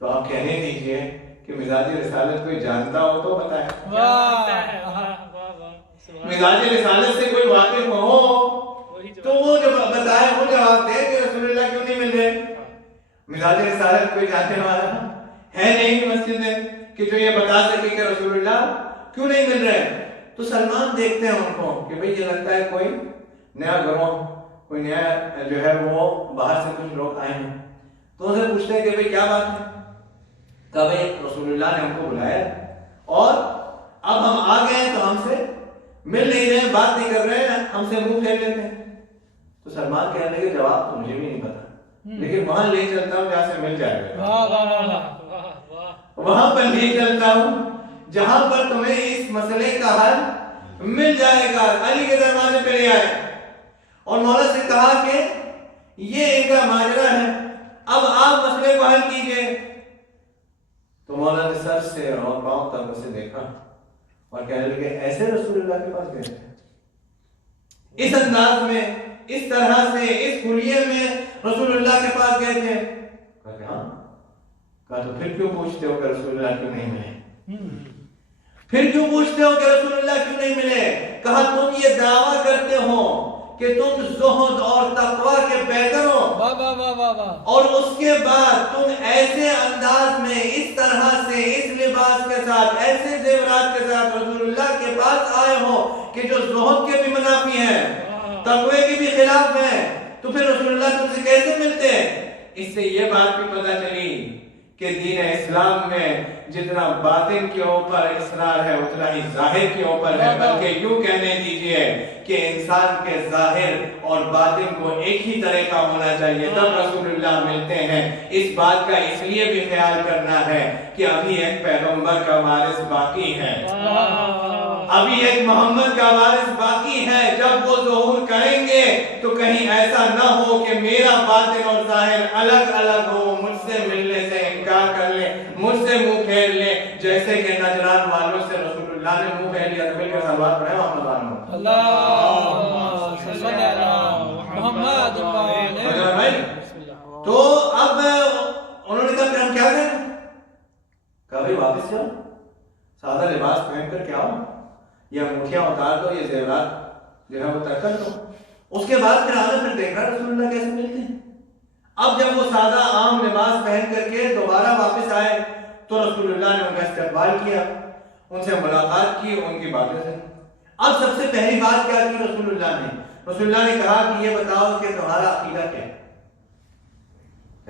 تو آپ کہنے دیجئے کہ مزاج رسالت کوئی جانتا ہو تو بتائیں. مزاج رسالت سے کوئی واقف ہو تو وہ جب بتائے، وہ جواب دے کہ رسول اللہ کیوں نہیں مل رہے. مزاج رسالت کوئی جاننے والا ہے نہیں مسجد میں کہ جو یہ بتا سکے کہ رسول اللہ کیوں نہیں مل رہے. تو سلمان دیکھتے ہیں ان کو کہ بھئی یہ لگتا ہے کوئی نیا گروہ، کوئی نیا جو ہے وہ باہر سے کچھ لوگ آئے ہیں. تو ان سے پوچھتے ہیں کہ بھئی کیا بات ہے؟ کہا بھئی رسول اللہ نے ہم کو بلایا اور اب ہم آ گئے ہیں تو ہم سے مل نہیں رہے ہیں، بات نہیں کر رہے ہیں، ہم سے منہ پھیر لیتے ہیں. تو سلمان کہنے لگے جواب تو مجھے بھی نہیں پتا، لیکن وہاں لے چلتا ہوں جہاں سے مل جائے گا. وہاں پر لے چلتا ہوں جہاں پر تمہیں اس مسئلے کا حل مل جائے گا. علی کے دروازے پہ لے آئے اور مولا سے کہا کہ یہ ان کا ماجرا ہے، اب آپ مسئلے کو حل کیجئے. تو مولا نے سر سے اور پاؤں تک اسے دیکھا اور کہنے لگے ایسے رسول اللہ کے پاس گئے تھے، اس انداز میں، اس طرح سے، اس خلیے میں رسول اللہ کے پاس گئے تھے؟ کہا کہ ہاں. کہا تو پھر کیوں پوچھتے ہو کہ رسول اللہ کیوں نہیں ملے؟ پھر کیوں پوچھتے ہو کہ رسول اللہ کیوں نہیں ملے؟ کہا تم یہ دعویٰ کرتے ہو کہ تم زہد اور تقوی کے پیکر ہو، اور اس کے بعد تم ایسے انداز میں، اس طرح سے، اس لباس کے ساتھ، ایسے زیورات کے ساتھ رسول اللہ کے پاس آئے ہو کہ جو زہد کے بھی منافی ہیں، تقوی کے بھی خلاف ہیں. تو پھر رسول اللہ تم سے کیسے ملتے ہیں؟ اس سے یہ بات بھی پتہ چلی کہ دین اسلام میں جتنا باطن کے اوپر اصرار ہے اتنا ہی ظاہر کے اوپر ہے. بلکہ یوں کہنے دیجئے کہ انسان کے ظاہر اور باطن کو ایک ہی طرح کا ہونا چاہیے، تب رسول اللہ ملتے ہیں. اس بات کا اس لیے بھی خیال کرنا ہے کہ ابھی ایک پیغمبر کا وارث باقی ہے، ابھی ایک محمد کا وارث باقی ہے. جب وہ ظہور کریں گے تو کہیں ایسا نہ ہو کہ میرا باطن اور ظاہر الگ الگ ہو، مجھ سے ملنے سے انکار کر لیں، مجھ سے منہ پھیر لیں، جیسے کہ نجران والوں سے رسول اللہ نے منہ پھیر لیا. تو مل کر سلوات پڑھیں محمد والوں. تو اب انہوں نے کہا کہ ہم کیا کریں؟ کہا بھئی واپس جاؤ، سادہ لباس پہن کر کے آؤ، یہ انگوٹھیاں اتار دو، یہ زیورات جو ہے وہ ترک کر دو. اس کے بعد پھر آنا، پھر دیکھ رہا رسول اللہ کیسے ملتے ہیں. اب جب وہ سادہ عام لباس پہن کر کے دوبارہ واپس آئے تو رسول اللہ نے ان کا استقبال کیا، ان سے ملاقات کی، ان کی باتیں سنی. اب سب سے پہلی بات کیا کی رسول اللہ نے؟ رسول اللہ نے کہا کہ یہ بتاؤ کہ تمہارا عقیدہ کیا ہے.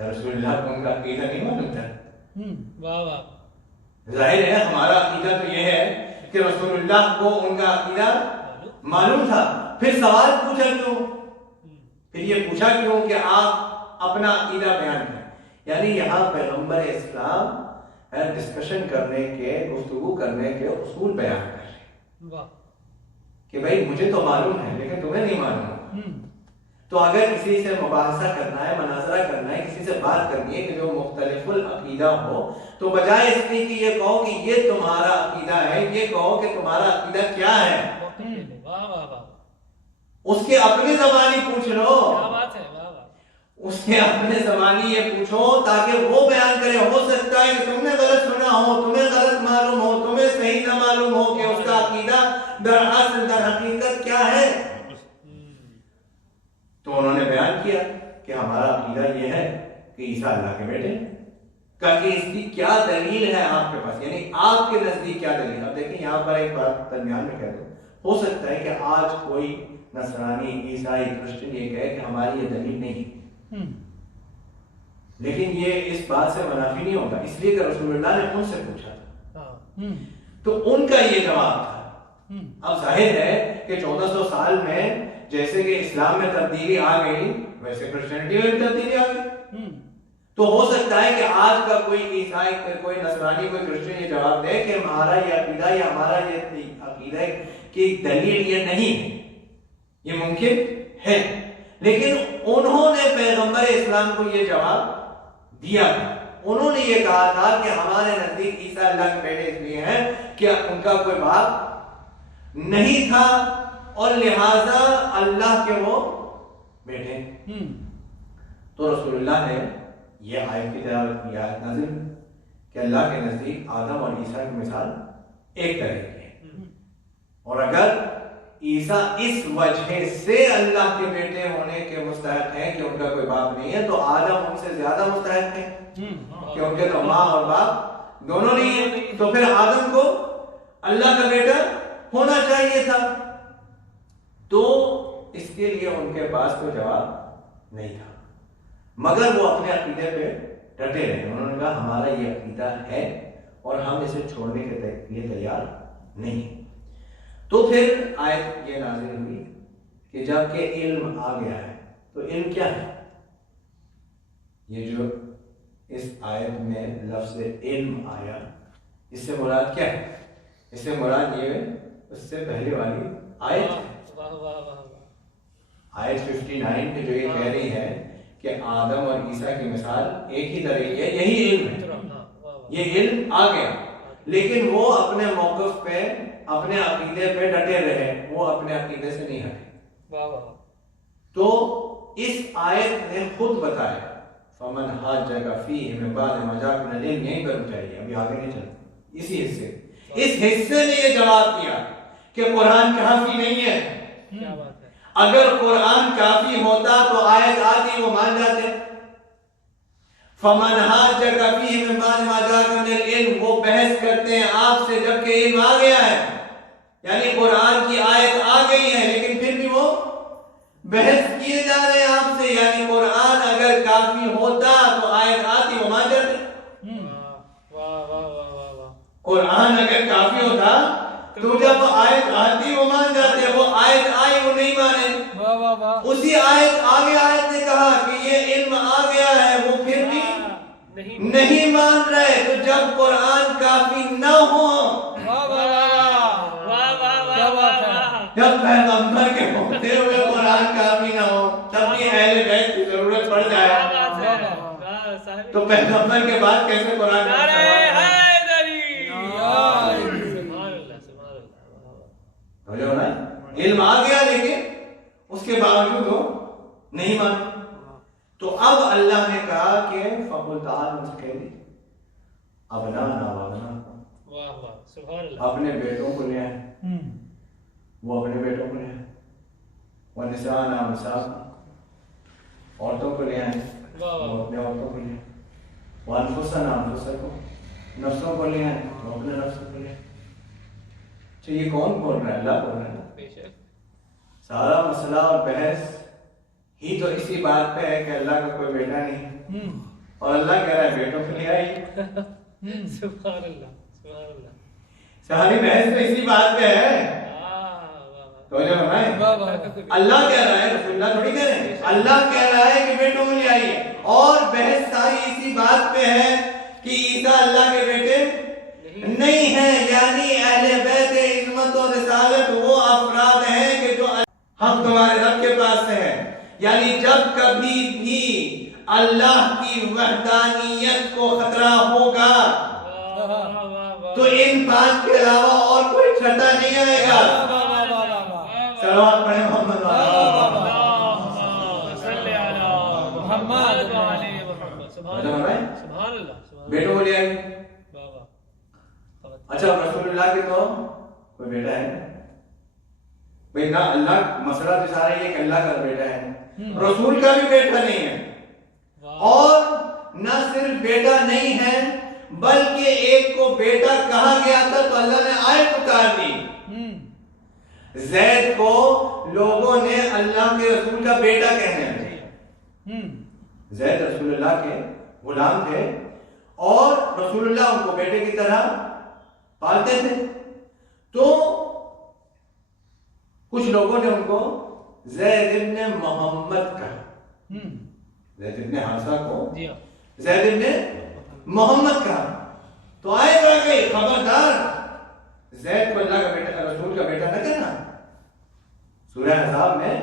رسول اللہ کو ان کا عقیدہ نہیں معلوم تھا. ظاہر ہے ہمارا عقیدہ تو یہ ہے کہ رسول اللہ کو ان کا عقیدہ معلوم تھا. پھر سوال پوچھا کیوں؟ پھر یہ پوچھا کیوں کہ آپ اپنا عقیدہ بیان کریں. یعنی یہاں پیغمبر اسلام ڈسکشن کرنے کے، گفتگو کرنے کے اصول بیان کر رہے ہیں کہ بھائی مجھے تو معلوم ہے لیکن تمہیں نہیں معلوم. تو اگر کسی سے مباحثہ کرنا ہے، مناظرہ کرنا ہے، کسی سے بات کرنی ہے کہ جو مختلف العقیدہ ہو، تو بجائے اس کی کہ یہ کہو کہ یہ تمہارا عقیدہ ہے، یہ کہو کہ تمہارا عقیدہ کیا ہے، واہ واہ واہ، اس کے اپنی زبانی پوچھ لو، کیا بات ہے، واہ واہ، اس کے اپنے زبانی یہ پوچھو تاکہ وہ بیان کرے۔ ہو سکتا ہے کہ تم نے غلط سنا ہو، تمہیں غلط معلوم ہو، تمہیں صحیح نہ معلوم ہو کہ اس کا عقیدہ در اصل در حقیقت کیا ہے۔ تو انہوں نے بیان کیا کہ ہمارا عقیدہ یہ ہے کہ عیسیٰ اللہ کے بیٹے ہیں۔ کہا کہ اس کی کیا دلیل ہے آپ کے پاس، یعنی آپ کے نزدیک کیا دلیل ہے۔ اب دیکھیں یہاں پر ایک بات درمیان میں کہہ دوں، ہو سکتا ہے کہ آج کوئی نصرانی، عیسائی، کرسچن یہ کہے کہ ہماری یہ دلیل نہیں، لیکن یہ اس بات سے منافی نہیں ہوگا، اس لیے کہ رسول اللہ نے ان سے پوچھا تھا تو ان کا یہ جواب تھا۔ اب ظاہر ہے کہ 1400 سال میں جیسے کہ اسلام میں تبدیلی آ گئی، ویسے کرسچینٹی میں تبدیلی آ گئی۔ تو ہو سکتا ہے کہ آج کا کوئی عیسائی، کوئی نصرانی، کوئی کرسچن یہ جواب دے کہ ہمارا یہ عقیدہ یا ہمارا یہ عقیدہ کی دلیل یہ نہیں ہے، یہ ممکن ہے، لیکن انہوں نے پیغمبر اسلام کو یہ جواب دیا تھا۔ انہوں نے یہ کہا تھا کہ ہمارے نزدیک عیسیٰ اللہ کے بیٹے اس لیے ہیں کہ ان کا کوئی باپ نہیں تھا اور لہذا اللہ کے وہ بیٹے۔ تو رسول اللہ نے یہ آیت کی تلاوت کی، آیت نازل کہ اللہ کے نزدیک آدم اور عیسیٰ کی مثال ایک طرح کی ہے، اور اگر عیسیٰ اس وجہ سے اللہ کے بیٹے ہونے کے مستحق ہیں کہ ان کا کوئی باپ نہیں ہے، تو آدم ان سے زیادہ مستحق ہیں کہ ان کے تو ماں اور باپ دونوں نہیں ہیں، تو پھر آدم کو اللہ کا بیٹا ہونا چاہیے تھا۔ تو اس کے لیے ان کے پاس کوئی جواب نہیں تھا، مگر وہ اپنے عقیدے پہ ڈٹے رہے۔ انہوں نے کہا ہمارا یہ عقیدہ ہے اور ہم اسے چھوڑنے کے لیے تیار نہیں۔ تو پھر آیت یہ نازل ہوئی کہ جب کہ علم آ گیا ہے، تو علم کیا ہے؟ یہ جو اس آیت میں لفظ علم آیا، اس سے مراد کیا ہے؟ اس سے مراد یہ اس سے پہلے والی آیت ہے، آیت 59 کے جو یہ کہہ رہی ہے کہ آدم اور عیسیٰ کی مثال ایک ہی طرح کی ہے، یہی علم ہے، یہ علم آ گیا، لیکن وہ اپنے موقف پہ، اپنے عقیدے پہ ڈٹے رہے، وہ اپنے عقیدے سے نہیں ہٹے۔ تو اس آیت نے خود بتایا فمن حاجک فیہ من بعد ما جاءک من العلم، یہیں پر چاہیے، ابھی آگے نہیں چلتے، اسی حصے، اس حصے نے یہ جواب دیا کہ قرآن کافی نہیں ہے۔ اگر قرآن کافی ہوتا تو آیت آتی وہ مان جاتے۔ فمن حاجک فیہ من بعد ما جاءک من العلم، وہ بحث کرتے ہیں آپ سے جب کہ علم آ گیا ہے، یعنی قرآن کی آیت آ گئی ہے لیکن پھر بھی وہ بحث کیے جا رہے ہیں آپ سے، یعنی قرآن اگر کافی ہوتا تو آیت آتی وہ مان جاتے۔ قرآن اگر کافی ہوتا تو جب آیت آتی وہ مان جاتے، وہ آیت آئی وہ نہیں مانے۔ اسی آیت آگے آیت نے کہا کہ یہ علم آ گیا ہے، وہ پھر بھی نہیں مان رہے۔ تو جب قرآن کافی نہ ہو، جب پیغمبر کے ہوتے ہوئے قرآن کافی نہ ہو، تب بھی اہل بیت کی ضرورت پڑ جائے تو پیغمبر کے بعد کیسے قرآن علم آ گیا لیکن اس کے باوجود وہ نہیں مانے۔ تو اب اللہ نے کہا کہ فَقُلْ تَعَالُوا، ان سے کہہ دی ابنانا وَأَبْنَاءَكُمْ، اپنے بیٹوں کو لے آئیں، وہ اپنے بیٹوں کو لے آئیں، وَنِسَاءَنَا وَنِسَاءَكُمْ، عورتوں کو لے آئیں، وہ اپنے عورتوں کو لے آئیں، وَأَنفُسَنَا أَنفُسَكُمْ، نفسوں کو لے آئیں، وہ اپنے نفسوں کو لے آئیں۔ تو یہ کون بول رہا ہے؟ اللہ بول رہا ہے۔ سارا مسئلہ اور بحث ہی تو اسی بات پہ ہے کہ اللہ کا کوئی بیٹا نہیں، اور اللہ کہہ رہا ہے بیٹوں کو لے آئی۔ سبحان اللہ، سبحان اللہ، ساری بحث تو اسی بات پہ ہے۔ تو جو اللہ کہہ رہا ہے، رسول اللہ تھوڑی کہہ رہے ہیں، اللہ کہہ رہا ہے کہ بیٹوں کو لے آئیے، اور بحث ساری اسی بات پہ ہے کہ عیسیٰ اللہ کے بیٹے نہیں ہیں، یعنی اہل بیت عظمت و رسالت وہ افراد ہیں کہ جو ہم تمہارے رب کے پاس سے ہیں، یعنی جب کبھی بھی اللہ کی وحدانیت کو خطرہ ہوگا تو ان پانچ کے علاوہ اور کوئی چھٹا نہیں آئے گا. صلوات پڑھیں محمد بیٹوں کو لے آئے. اچھا رسول اللہ کے تو کوئی بیٹا ہے بھائی نہ, اللہ مسئلہ تو سارا یہ کہ اللہ کا بیٹا ہے, رسول کا بھی بیٹا نہیں ہے. اور نہ صرف بیٹا نہیں ہے بلکہ ایک کو بیٹا کہا گیا تھا تو اللہ نے آیت اتار دی. زید کو لوگوں نے اللہ کے رسول کا بیٹا کہنے لگے. زید رسول اللہ کے غلام تھے اور رسول اللہ ان کو بیٹے کی طرح پالتے تھے. تو کچھ لوگوں نے ان کو زید ابن محمد کہا, زید ابن حارثہ کو زید ابن محمد کہا. تو آیت آ گئی خبردار زید کو اللہ کا بیٹا رسول کا بیٹا نہ کہنا. سورہ احزاب میں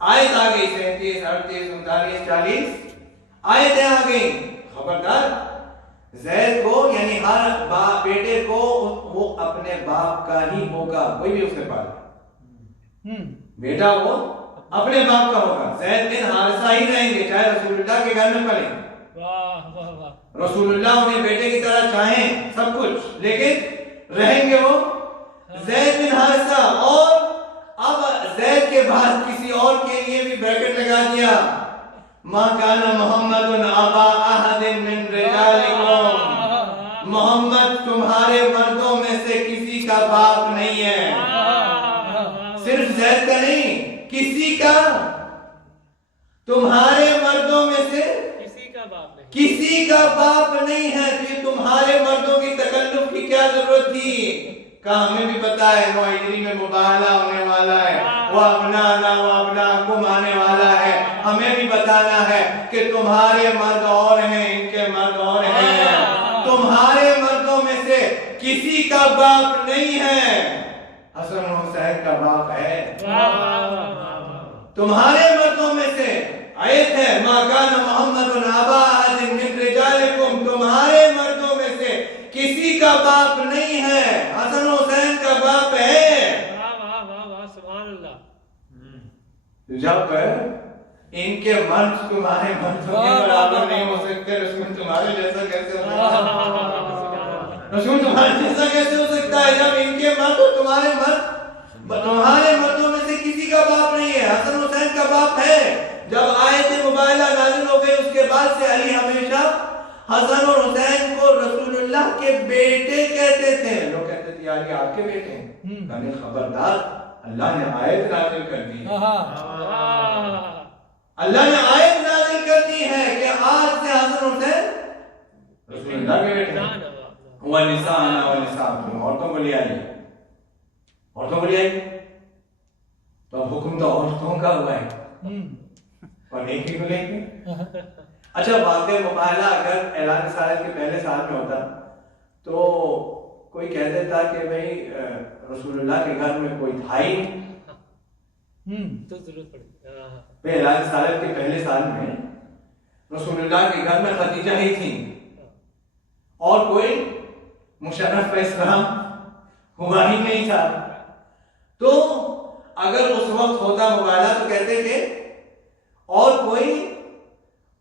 آیت آ گئی 37 38 39 40 آیتیں آ گئی خبردار زید کو یعنی ہر بیٹے کو وہ اپنے باپ کا ہی ہوگا, کوئی بھی اسے پالا بیٹا وہ اپنے باپ کا ہوگا. زید بن حارثہ ہی رہیں گے چاہے رسول اللہ کے گھر میں پلیں. رسول اللہ انہیں بیٹے کی طرح چاہیں سب کچھ لیکن رہیں گے وہ زید بن حارثہ. اور اب زید کے بعد کسی اور کے لیے بھی بریکٹ لگا دیا ما کان محمد ابا احد من رجالکم, محمد تمہارے مردوں میں سے کسی کا باپ نہیں ہے. صرف زید کا نہیں کسی کا, تمہارے مردوں میں سے کسی کا باپ نہیں ہے. تو یہ تمہارے مردوں کی تکلف کی کیا ضرورت تھی؟ کہا ہمیں بھی پتا ہے 9 ہجری میں مباہلہ ہونے والا ہے, وہ ابناکم آنے والا ہے, ہمیں بھی بتانا ہے کہ تمہارے مرد اور ہیں ان کے مرد اور ہیں, تمہارے مردوں میں سے کسی کا باپ نہیں ہے, حسن و حسین کا باپ ہے. تمہارے مردوں میں سے آیت ہے ما کان محمد ابا احد من رجالکم, تمہارے مردوں میں سے کسی کا باپ نہیں ہے, حسن و حسین کا باپ ہے. جب ان کے مرد تمہارے مردوں کے برابر نہیں ہو سکتے, رسول تمہارے جیسا کیسے ہو سکتا ہے؟ رسول تمہارے جیسا کیسے ہو سکتا ہے جب ان کے مرد اور تمہارے مردوں میں سے کسی کا باپ نہیں ہے, حسن حسین کا باپ ہے. جب آیت مباہلہ نازل ہو گئی اس کے بعد سے علی ہمیشہ حسن اور حسین کو رسول اللہ کے بیٹے کہتے تھے. لوگ کہتے تھے یار یہ آپ کے بیٹے ہیں, یعنی خبردار اللہ نے آیت نازل کر دی, اللہ نے آیت نازل کر دی ہے کہ آج سے حسن حسین رسول اللہ کے بیٹے ہیں. عورتوں کو لے آئیے, عورتوں کو لے آئیے. تو اب حکم تو عورتوں کا ہوا ہے اور ایک ہی کو لیں گے. اچھا واقع مباہلہ اگر اعلان رسالت کے پہلے سال میں ہوتا تو کوئی کہہ دیتا کہ بھئی رسول اللہ کے گھر میں کوئی تھا ہی تو ضرورت پڑی. اعلان رسالت کے پہلے سال میں رسول اللہ کے گھر میں خدیجہ ہی تھی اور کوئی مشرف کا اسلام ہوا ہی نہیں تھا. تو اگر اس وقت ہوتا مباہلہ تو کہتے کہ اور کوئی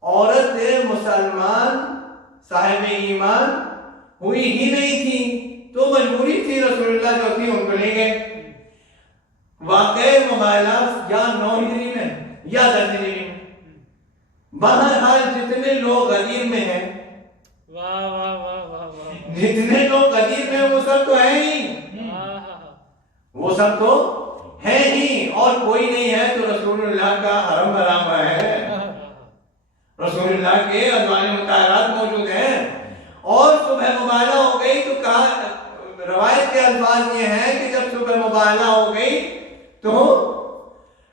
عورت مسلمان صاحب ایمان ہوئی ہی نہیں تھی تو مجبوری تھی رسول اللہ جو تھی ان کو لے گئے. واقع مباہلہ یا 9 ہجری میں یا 10 ہجری میں, بہرحال جتنے لوگ غدیر میں ہیں, جتنے لوگ غدیر میں وہ سب تو ہیں ہی, وہ سب تو ہیں ہی, اور کوئی نہیں ہے تو رسول اللہ کا حرم بنا ہوا ہے, رسول اللہ کے ازواج مطہرات موجود ہیں. اور صبح مباہلہ ہو گئی تو کہا, روایت کے الفاظ یہ ہیں کہ جب صبح مباہلہ ہو گئی تو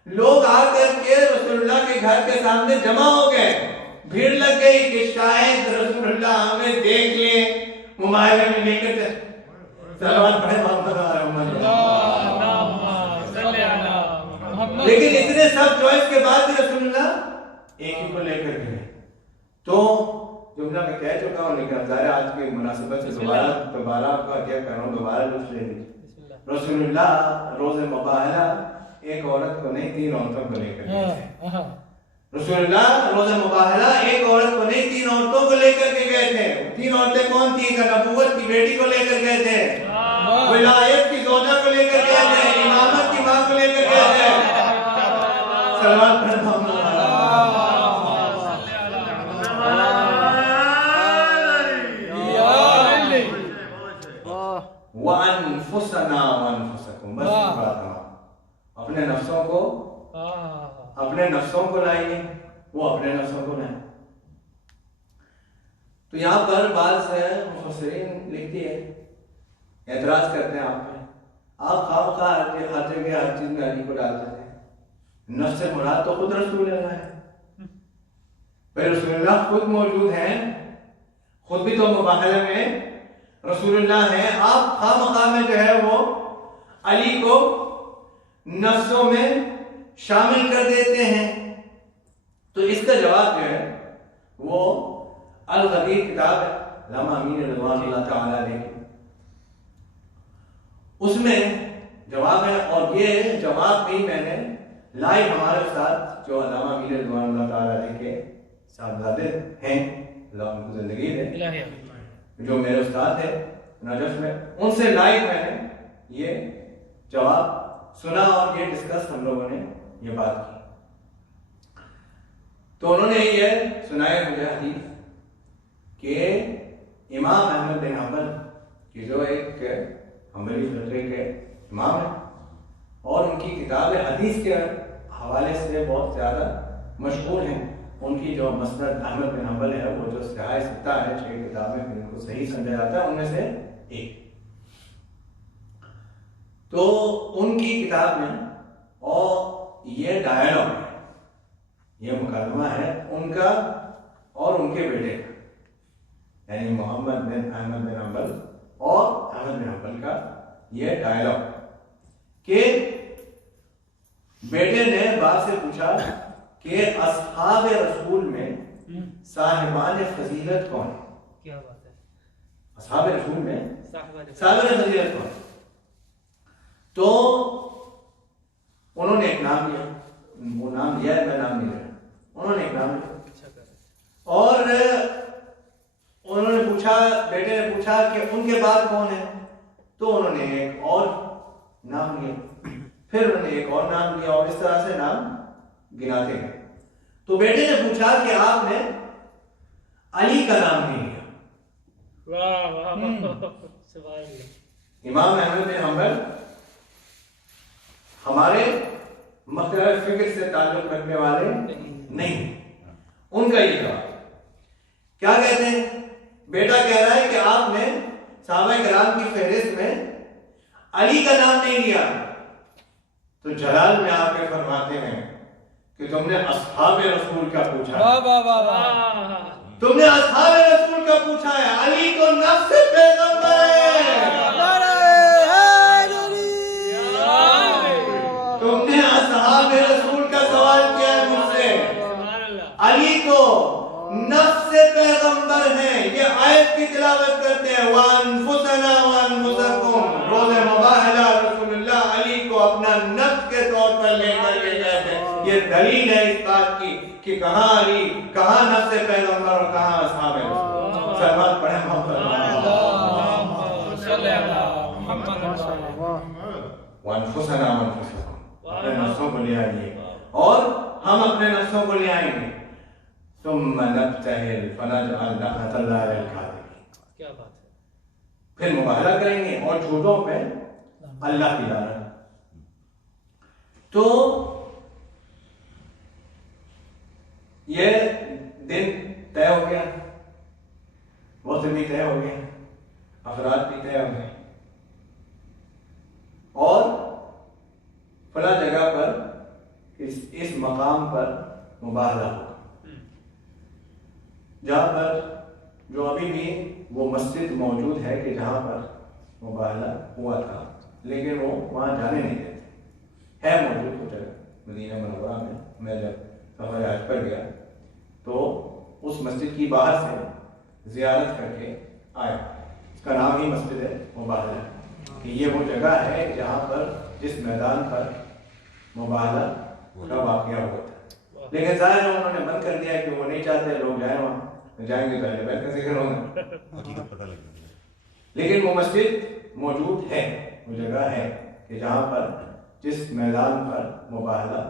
لوگ آ کر کے رسول اللہ کے گھر کے سامنے جمع ہو گئے, بھیڑ لگ گئی کہ شاید رسول اللہ ہمیں دیکھ لیں, مباہلہ میں لے کر صلوات پڑھیں محمد. لیکن اتنے سب چوائس کے بعد بھی رسول اللہ ایک ہی کو لے کر کے گئے. تو جملہ میں کہہ چکا ہوں لیکن ظاہر آج کی مناسبت سے دوبارہ آپ کا کیا کر رہا ہوں، دوبارہ لطف لے لیجیے. رسول اللہ روز مباہلہ ایک عورت کو نہیں 3 عورتوں کو لے کر گئے تھے. رسول اللہ روز مباہلہ ایک عورت کو نہیں 3 عورتوں کو لے کر کے گئے تھے. 3 عورتیں کون تھی؟ نبوت کی بیٹی کو لے کر گئے تھے، ولایت کی زوجہ کو لے کر گئے تھے، امامت کی ماں کو لے کر گئے تھے. صلوات پڑھنا وَأَنفُسَنَا وَأَنفُسَكُمْ. بس بات تمام. اپنے نفسوں کو لائیے، وہ اپنے نفسوں کو لائیں. تو یہاں پر بعض مفسرین لکھتی ہے، اعتراض کرتے ہیں آپ پہ، آپ خواہ ہر جگہ ہر چیز میں علی کو ڈالتے تھے. نفس مراد تو خود رسول اللہ ہے. پھر رسول اللہ خود موجود ہیں، خود بھی تو مباہلہ میں رسول اللہ ہیں. آپ خواہ مقام میں جو ہے وہ علی کو نفسوں میں شامل کر دیتے ہیں. تو اس کا جواب جو ہے وہ الغدیر کتاب ہے علامہ امین رضوان اللہ تعالیٰ علیہ کی، اس میں جواب ہے. اور یہ جواب بھی میں نے لائیو ہمارے ساتھ جو علامہ امین رضوان اللہ تعالیٰ علیہ کے صاحبزادے ہیں، اللہ ان کو زندگی دے، جو میرے استاد تھے نجف میں، ان سے لائیو میں نے یہ جواب سنا اور یہ ڈسکس ہم لوگوں نے یہ بات کی. تو انہوں نے یہ سنایا مجھے حدیث کہ امام احمد بن حنبل کہ جو ایک حنبلی فرقے کے امام ہیں اور ان کی کتاب حدیث کے حوالے سے بہت زیادہ مشہور ہیں. ان کی جو مسند احمد بن حنبل ہے وہ جو صحیح ستہ ہے، 6 کتابیں ان کو صحیح سمجھا جاتا ہے، ان میں سے ایک. تو ان کی کتاب میں اور یہ ڈائلاگ ہے، یہ مقدمہ ہے ان کا اور ان کے بیٹے کا، یعنی محمد بن احمد بن حنبل اور احمد بن حنبل کا یہ ڈائلاگ کہ بیٹے نے باپ سے پوچھا کہ اصحاب رسول میں صاحبان فضیلت کون ہے؟ کیا بات ہے. اصحاب رسول میں صاحبان فضیلت کون ہے؟ تو انہوں نے ایک نام لیا، وہ نام لیا ہے، میں نام نہیں لیا، انہوں نے ایک نام لیا اور انہوں نے پوچھا، بیٹے نے پوچھا کہ ان کے بعد کون ہے؟ تو انہوں نے ایک اور نام لیا، پھر انہوں نے ایک اور نام لیا اور اس طرح سے نام گناتے گئے. تو بیٹے نے پوچھا کہ آپ نے علی کا نام نہیں لیا. امام احمد بن حنبل ہمارے مختلف فکر سے تعلق رکھنے والے نہیں. ان کا یہ جواب کیا کہتے ہیں؟ بیٹا کہہ رہا ہے کہ آپ نے صحابہ کرام کی فہرست میں علی کا نام نہیں لیا. تو جلال میں آ کے فرماتے ہیں کہ تم نے اصحاب رسول کا پوچھا ہے، تم نے اصحاب رسول کا پوچھا ہے، علی کو نفس پیغمبر ہے. تم نے اصحاب رسول کا سوال کیا ہے مجھ سے، علی کو نفس پیغمبر ہیں. یہ آیت کی تلاوت کرتے ہیں وَأَنفُسَنَا وَأَنفُسَكُمْ. روز مباہلہ رسول اللہ علی کو اپنا نفس کے طور پر لے کر کے گئے تھے. یہ دلیل ہے اس بات کی کہ کہاں علی، کہاں نفس پیغمبر اور کہاں اصحاب رسول. سلمان پڑھیں محمد وَأَنفُسَنَا وَأَنفُسَكُمْ. اپنے نفسوں کو لے آئیے اور ہم اپنے نفسوں کو لے آئیں گے. ثُمَّ نَبْتَهِلْ فَنَجْعَلْ لَعْنَةَ اللَّهِ عَلَى الْكَاذِبِينَ. کیا بات ہے. پھر مباہلہ کریں گے اور جھوٹوں پہ اللہ کی لعنت. تو یہ دن طے ہو گیا، وقت بھی طے ہو گیا، افراد بھی طے ہو گئے اور فلاں جگہ پر اس مقام پر مباہلہ ہوگا، جہاں پر جو ابھی بھی وہ مسجد موجود ہے کہ جہاں پر مباہلہ ہوا تھا، لیکن وہ وہاں جانے نہیں دیتے، ہے موجود ہو جگہ. مدینہ منورہ میں میں جب سفر حج پر گیا تو اس مسجد کی باہر سے زیارت کر کے آیا. اس کا نام ہی مسجد مباہلہ کہ یہ وہ جگہ ہے جہاں پر جس میدان پر مباہلہ کا واقعہ ہوا تھا. لیکن ظاہر انہوں نے بند کر دیا کہ وہ نہیں چاہتے لوگ جائیں وہاں، جائیں گے تو اہل بیت کا ذکر ہوگا. لیکن وہ مسجد موجود ہے، وہ جگہ ہے کہ جہاں پر جس میدان پر مباہلہ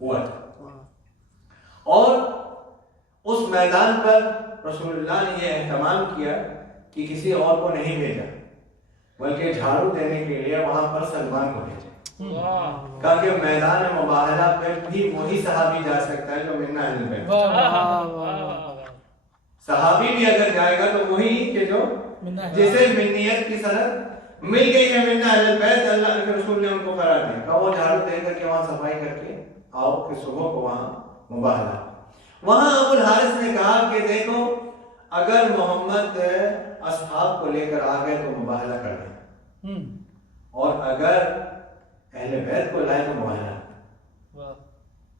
ہوا تھا. اور اس میدان پر رسول اللہ نے یہ اہتمام کیا کہ کسی اور کو نہیں بھیجا، بلکہ جھاڑو دینے کے لیے وہاں پر سلمان کو بھیجا. کہا کہ میدان مباہلہ پہ بھی وہی صحابی جا سکتا ہے جو منا اہل بیت. صحابی بھی اگر جائے گا تو وہی کہ جو جسے منیت کی سند مل گئی ہے منا اہل بیت. اللہ کے رسول نے ان کو قرار دیا کہ وہ جھاڑو دے کر کے وہاں صفائی کر کے آؤ کہ صبح کو وہاں مباہلہ. وہاں ابو الحارث نے کہا کہ دیکھو اگر محمد اصحاب کو لے کر آ گئے تو مباہلہ کر دیں، اور اگر اہل بیت کو لائے تو مباہلہ.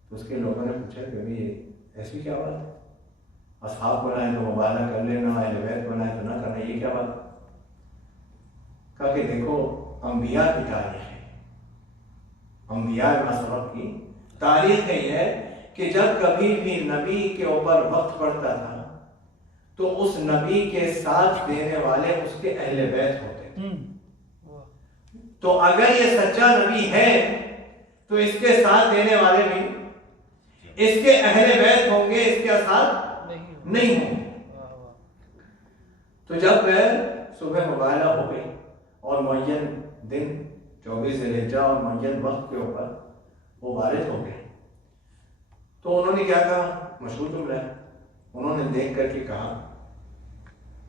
تو اس کے لوگوں نے پوچھا کہ ابھی ایسی کیا بات ہے، اصحاب کو لائیں تو مباہلہ کر لینا، اہل بیت کو لائیں تو نہ کرنا، یہ کیا بات ہے؟ کہا کہ دیکھو انبیاء کی تاریخ ہے، انبیاء مصرف کی تاریخ ہے یہ کہ جب کبھی بھی نبی کے اوپر وقت پڑتا تھا تو اس نبی کے ساتھ دینے والے اس کے اہل بیت ہوتے تھے. تو اگر یہ سچا نبی ہے تو اس کے ساتھ دینے والے بھی اس کے اہل بیت ہوں گے، اس کے ساتھ نہیں ہوں گے. تو جب صبح مباہلہ ہو گئی اور معین دن 24 ذی الحجہ اور معین وقت کے اوپر وہ وارد ہو گئے تو انہوں نے کیا کہا، مشہور جملہ ہے، انہوں نے دیکھ کر کے کہا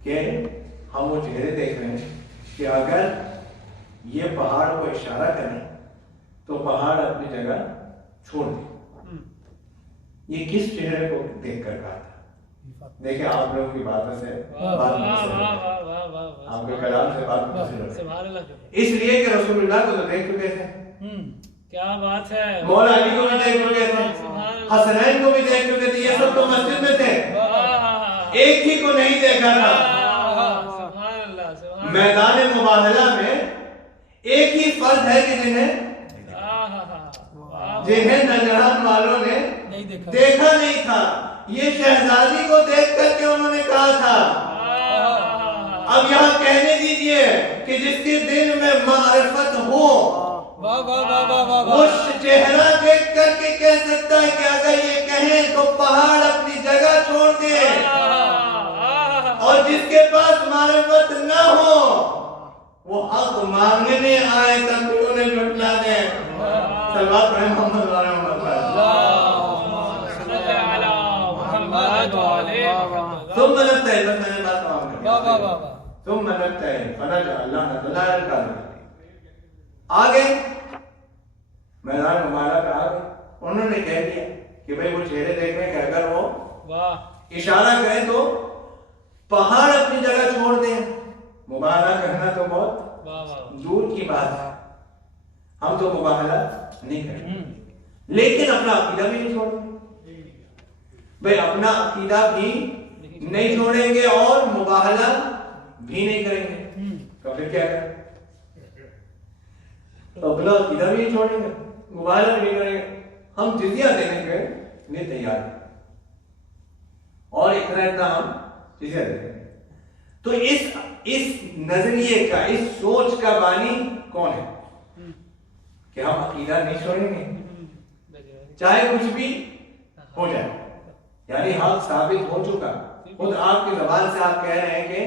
کہ ہم وہ چہرے دیکھ رہے ہیں کہ اگر یہ پہاڑ کو اشارہ کریں تو پہاڑ اپنی جگہ چھوڑ دیں. یہ کس چہرے کو دیکھ کر کہا تھا؟ دیکھیں آپ لوگوں کی باتوں سے آپ کے کلام سے بات متصل ہو، اس لیے کہ رسول اللہ کو تو دیکھ چکے تھے، کیا بات ہے، مولا علی کو بھی دیکھ چکے تھے، حسنین کو بھی دیکھ چکے تھے، یہ سب تو مسجد میں تھے، ایک ہی کو نہیں دیکھا تھا. میدان مباہلہ میں ایک ہی فرد ہے کہ جنہیں نجران والوں نے دیکھا نہیں تھا. یہ شہزادی کو دیکھ کر کے انہوں نے کہا تھا. اب یہاں کہنے دیجئے کہ جس کے دل میں معرفت ہو وہ چہرہ دیکھ کر کے کہہ سکتا ہے کہ اگر یہ کہیں تو پہاڑ اپنی جگہ چھوڑ دے، اور جس کے پاس معرفت نہ ہو وہ حق مانگنے آئے تب بھی انہیں جھٹلا دے. صلوات پڑھیں محمد و علی محمد. ثم نبتہل، بس میں نے بات تمام کر دیا. ثم نبتہل فنجعل اللہ تعالیٰ الکاذبین. آگے میدان مباہلہ پہ آگے انہوں نے کہہ دیا کہ بھئی وہ چہرے دیکھ رہے ہیں کہ اگر وہ اشارہ کریں تو پہاڑ اپنی جگہ چھوڑ دیں. مباہلہ کرنا تو بہت دور کی بات ہے، ہم تو مباہلہ نہیں کریں گے، لیکن اپنا عقیدہ بھی نہیں چھوڑیں گے. بھئی اپنا عقیدہ بھی نہیں چھوڑیں گے اور مباہلہ بھی نہیں کریں گے، تو پھر کیا کریں؟ اپنا عقیدہ بھی نہیں چھوڑیں گے، مباہلہ بھی نہیں کریں گے. ہم جزیہ دینے کے لیے تیار ہیں اور اتنا ہم جزیہ دیں گے. تو اس نظریے کا، اس سوچ کا بانی کون ہے کہ ہم عقیدہ نہیں چھوڑیں گے چاہے کچھ بھی ہو جائے. یعنی حق ثابت ہو چکا، خود آپ کی زبان سے آپ کہہ رہے ہیں کہ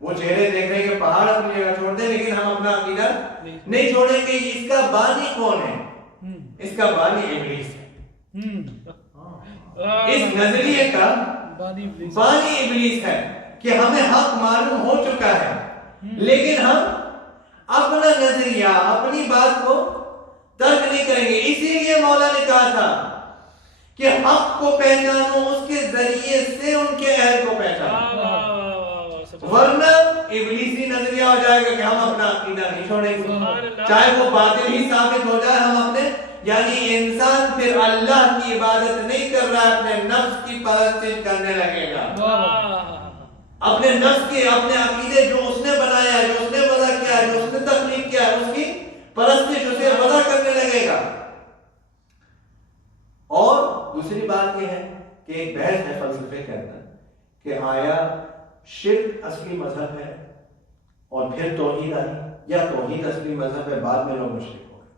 وہ چہرے دیکھ رہے ہیں کہ پہاڑ اپنی جگہ چھوڑ دیں، لیکن ہم اپنا عقیدہ نہیں چھوڑیں گے. اس کا بانی کون ہے؟ اس کا بانی ابلیس ہے. اس نظریے کا بانی ابلیس ہے کہ ہمیں حق معلوم ہو چکا ہے، لیکن ہم اپنا نظریہ، اپنی بات کو ترک نہیں کریں گے. اسی لیے مولا نے کہا تھا کہ حق کو پہچانو، اس کے ذریعے سے ان کے اہل کو پہچانو، ورنہ ابلیسی نظریہ ہو جائے گا کہ ہم اپنا عقیدہ نہیں چھوڑیں گے، چاہے وہ باطل ہی ثابت ہو جائے، ہم اپنے یعنی انسان پھر اللہ کی عبادت نہیں کر رہا، اپنے نفس کی پرستش کرنے لگے گا، اپنے نفس کے، اپنے عقیدے جو اس نے بنایا، جو اس نے وضع کیا، جو اس نے تخلیق کیا، اس کی پرستش اسے وضع کرنے لگے گا۔ اور دوسری بات یہ ہے کہ ایک بحث ہے فلسفے کے اندر کہ آیا شرک اصلی مذہب ہے اور پھر توحید آئی، یا توحید اصلی مذہب ہے بعد میں لوگ مشرک ہو گئے۔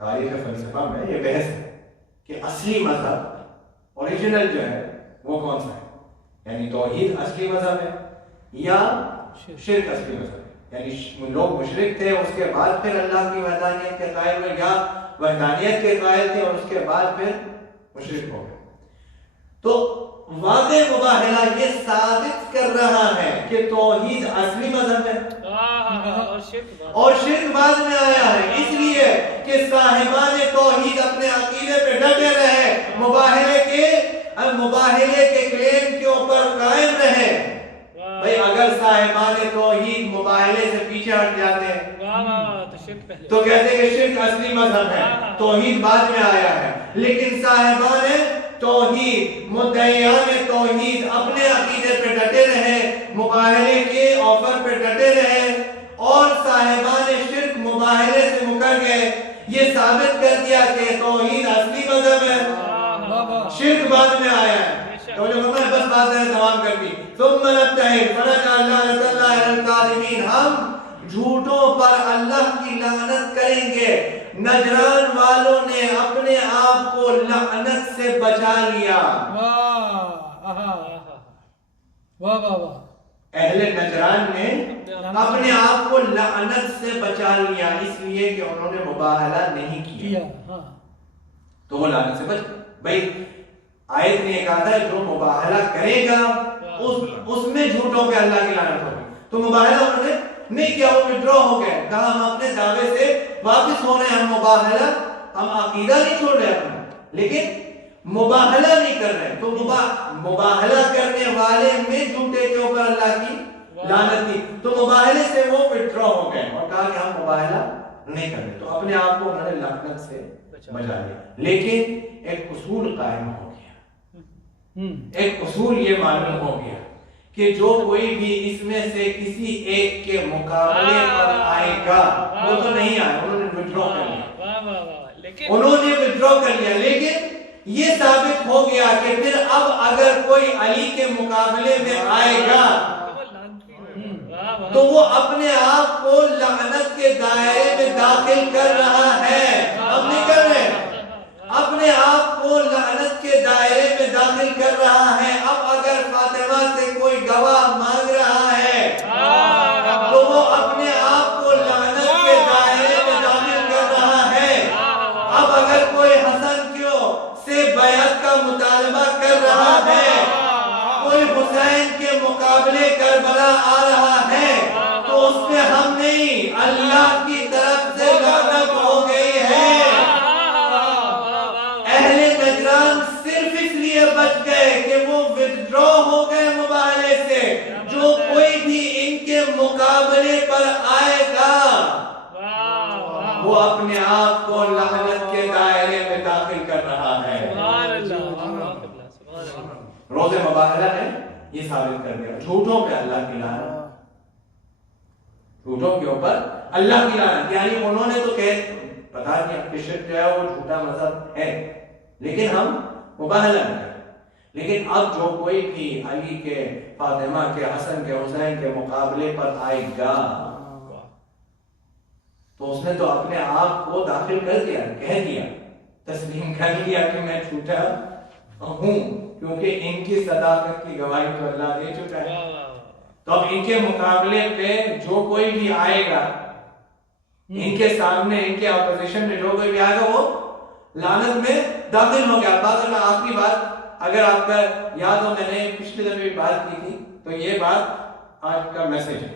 تاریخ فلسفہ میں یہ بحث ہے کہ اصلی مذہب اوریجنل جو ہے وہ کون سا ہے، یعنی توحید اصلی مذہب ہے یا شرک اصلی مذہب ہے، یعنی لوگ مشرک تھے اس کے بعد پھر اللہ کی وحدانیت کے قائل ہوئے، یا وحدانیت کے قائل تھے اور اس کے بعد پھر مشرک ہو گئے۔ تو واقع مباہلہ یہ ثابت کر رہا ہے کہ توحید اصلی مذہب ہے اور شرک بعد میں آیا ہے، اس لیے کہ صاحبان توحید اپنے عقیدے پہ ڈٹے رہے، مباہلے کے کلیم کے اوپر قائم رہے۔ بھئی اگر صاحبان توحید مباہلے سے پیچھے ہٹ جاتے ہیں تو کہتے ہیں کہ شرک اصلی مذہب ہے، توحید بعد میں آیا ہے، لیکن صاحبان توحید، مدعیان توحید اپنے عقیدے پہ ڈٹے رہے، مباہلے کے آفر پہ ڈٹے رہے، اور صاحبان شرک مباہلے سے مکر گئے۔ یہ ثابت کر دیا کہ توحید اصلی مذہب ہے، شرک بعد میں آیا ہے۔ تو جو ہمیں بس بات ہے تمام کر دی، ثم نبتہل فنجعل لعنۃ اللہ علی الکاذبین، ہم جھوٹوں پر اللہ کی لعنت کریں گے۔ نجران والوں نے اپنے آپ کو لعنت سے بچا لیا، اہل نجران نے اپنے آپ کو لعنت سے بچا لیا، اس لیے کہ انہوں نے مباہلہ نہیں کیا، تو وہ لعنت سے بچ۔ بھائی آیت نے کہا تھا جو مباہلہ کرے گا اس میں جھوٹوں پہ اللہ کی لعنت ہوگی، تو مباہلہ انہوں نے نہیں کیا، وہ وڈرا ہو گئے، کہا ہم اپنے دعوے سے واپس ہو رہے ہیں، ہم مباہلہ، ہم عقیدہ نہیں چھوڑ رہے اپنا، لیکن مباہلہ نہیں کر رہے۔ تو مباہلہ کرنے والے میں جھوٹے کے اوپر اللہ کی لعنت تھی، تو مباہلے سے وہ وڈرا ہو گئے اور کہا کہ ہم مباہلہ نہیں کر رہے، تو اپنے آپ کو انہوں نے لعنت سے بچا لیا۔ لیکن ایک اصول قائم ہو گیا، ایک اصول یہ معلوم ہو گیا کہ جو کوئی بھی اس میں سے کسی ایک کے مقابلے پر آئے گا، وہ تو نہیں آئے، انہوں نے وڈرا کر لیا، انہوں نے وڈرا کر لیا، لیکن یہ ثابت ہو گیا کہ پھر اب اگر کوئی علی کے مقابلے میں آئے گا تو وہ اپنے آپ کو لعنت کے دائرے میں داخل کر رہا ہے، ہم نہیں کر رہے، اپنے آپ کو لعنت کے دائرے میں داخل کر رہا ہے۔ اب اگر فاطمہ سے کوئی گواہ مانگ رہا ہے تو وہ اپنے آپ کو لعنت کے دائرے میں داخل کر رہا ہے۔ اب اگر کوئی حسن سے بیعت کا مطالبہ کر رہا ہے، کوئی حسین کے مقابلے کربلا آ رہا ہے، تو اس پہ ہم نہیں، اللہ کی طرف سے لعنت ہو گئی ہے۔ اہل نجران صرف اس لیے بچ گئے کہ وہ وڈرا ہو گئے مباہلے سے، جو کوئی بھی ان کے مقابلے پر آئے گا وہ اپنے آپ کو لعنت کے دائرے میں داخل کر رہا ہے۔ روز مباہلہ نے یہ ثابت کر دیا، جھوٹوں پہ اللہ کی لعنت، جھوٹوں کے اوپر اللہ کی لعنت، یعنی انہوں نے تو پتا نہیں کہ شرک جو ہے وہ جھوٹا مذہب ہے، لیکن ہم مباہلہ نہیں کرتے۔ لیکن اب جو کوئی بھی علی کے، فاطمہ کے، حسن کے، حسین کے مقابلے پر آئے گا تو اس نے تو اپنے آپ کو داخل کر دیا، کہہ دیا، تسلیم کر لیا کہ میں جھوٹا ہوں، کیونکہ ان کی صداقت کی گواہی تو اللہ دے چکا ہے۔ تو اب ان کے مقابلے پہ جو کوئی بھی آئے گا، ان کے سامنے، ان کے اپوزیشن میں جو کوئی بھی آئے گا وہ لعنت میں داخل ہو گیا۔ بات کرنا آخری بات، اگر آپ کا یاد ہو، میں نے پچھلے دفعہ بھی بات کی تھی، تو یہ بات آج کا میسج ہے،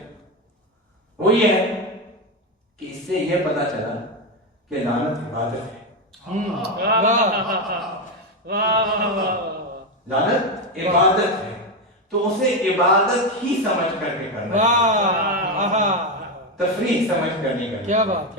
وہ یہ ہے کہ اس سے یہ پتا چلا کہ لعنت عبادت ہے، لعنت عبادت ہے، تو اسے عبادت ہی سمجھ کر کے کرنا ہے، تفریح سمجھ کر نہیں کرنا۔ کیا بات،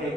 1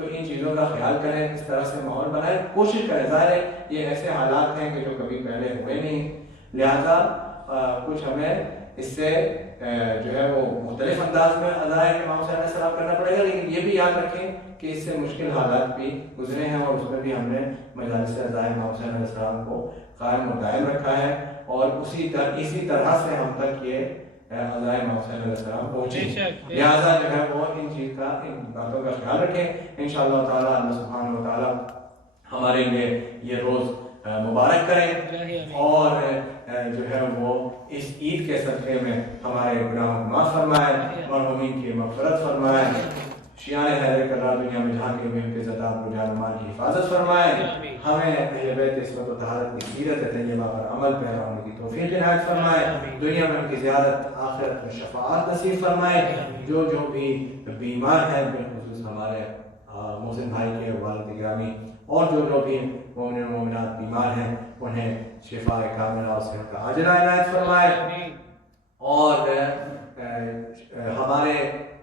تو ان چیزوں کا خیال کریں، اس طرح سے ماحول بنائیں، کوشش کریں. ظاہر ہے یہ ایسے حالات ہیں کہ جو کبھی پہلے ہوئے نہیں، لہذا کچھ ہمیں اس سے جو ہے وہ مختلف انداز میں عزائے امام حسین علیہ السلام کرنا پڑے گا، لیکن یہ بھی یاد رکھیں کہ اس سے مشکل حالات بھی گزرے ہیں اور اس میں بھی ہم نے مجالس عزائے امام حسین علیہ السلام کو قائم و دائم رکھا ہے، اور اسی طرح سے ہم تک یہ عزائے امام حسین علیہ السلام پہنچے. لہٰذا جو ہے وہ ان باتوں کا خیال رکھیں. انشاءاللہ تعالیٰ اللہ سبحانہ و تعالیٰ ہمارے لیے یہ روز مبارک کریں، اور جو ہے وہ اس عید کے صدقے میں ہمارے گناہوں کو معاف فرمائے، مرحومین کی مغفرت فرمائے، شیعان حیدر کرار دنیا میں جہاں کے بھی ان کے زدہ کو جان و مال کی حفاظت فرمائے. ہمیں اہل بیت عصمت و طہارت کی سیرت طیبہ پر عمل پیرا ہونے کی توفیق عنایت فرمائے. دنیا میں ان کی زیادت، آخرت میں شفاعت نصیب فرمائے. جو بھی بیمار ہیں، بالخصوص ہمارے محسن بھائی کے والد گرامی، اور جو بھی مومن و مومنات بیمار ہیں، انہیں شفاء کاملہ اور صحت عاجلہ عنایت فرمائے. اور ہمارے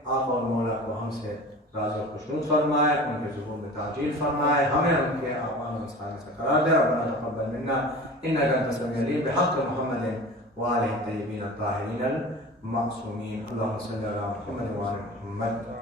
آپ اور مولا کو ہم سے راضی و خوشنود فرمائے، ان کے ظہور میں تعجیل فرمائے، ہمیں ان کے اعمال و صالحات سے قرار دے. ربنا تقبل منا انک انت السمیع العلیم بحق محمد وآلہ الطیبین الطاہرین المعصومین. اللہم صلی علی محمد وآل محمد.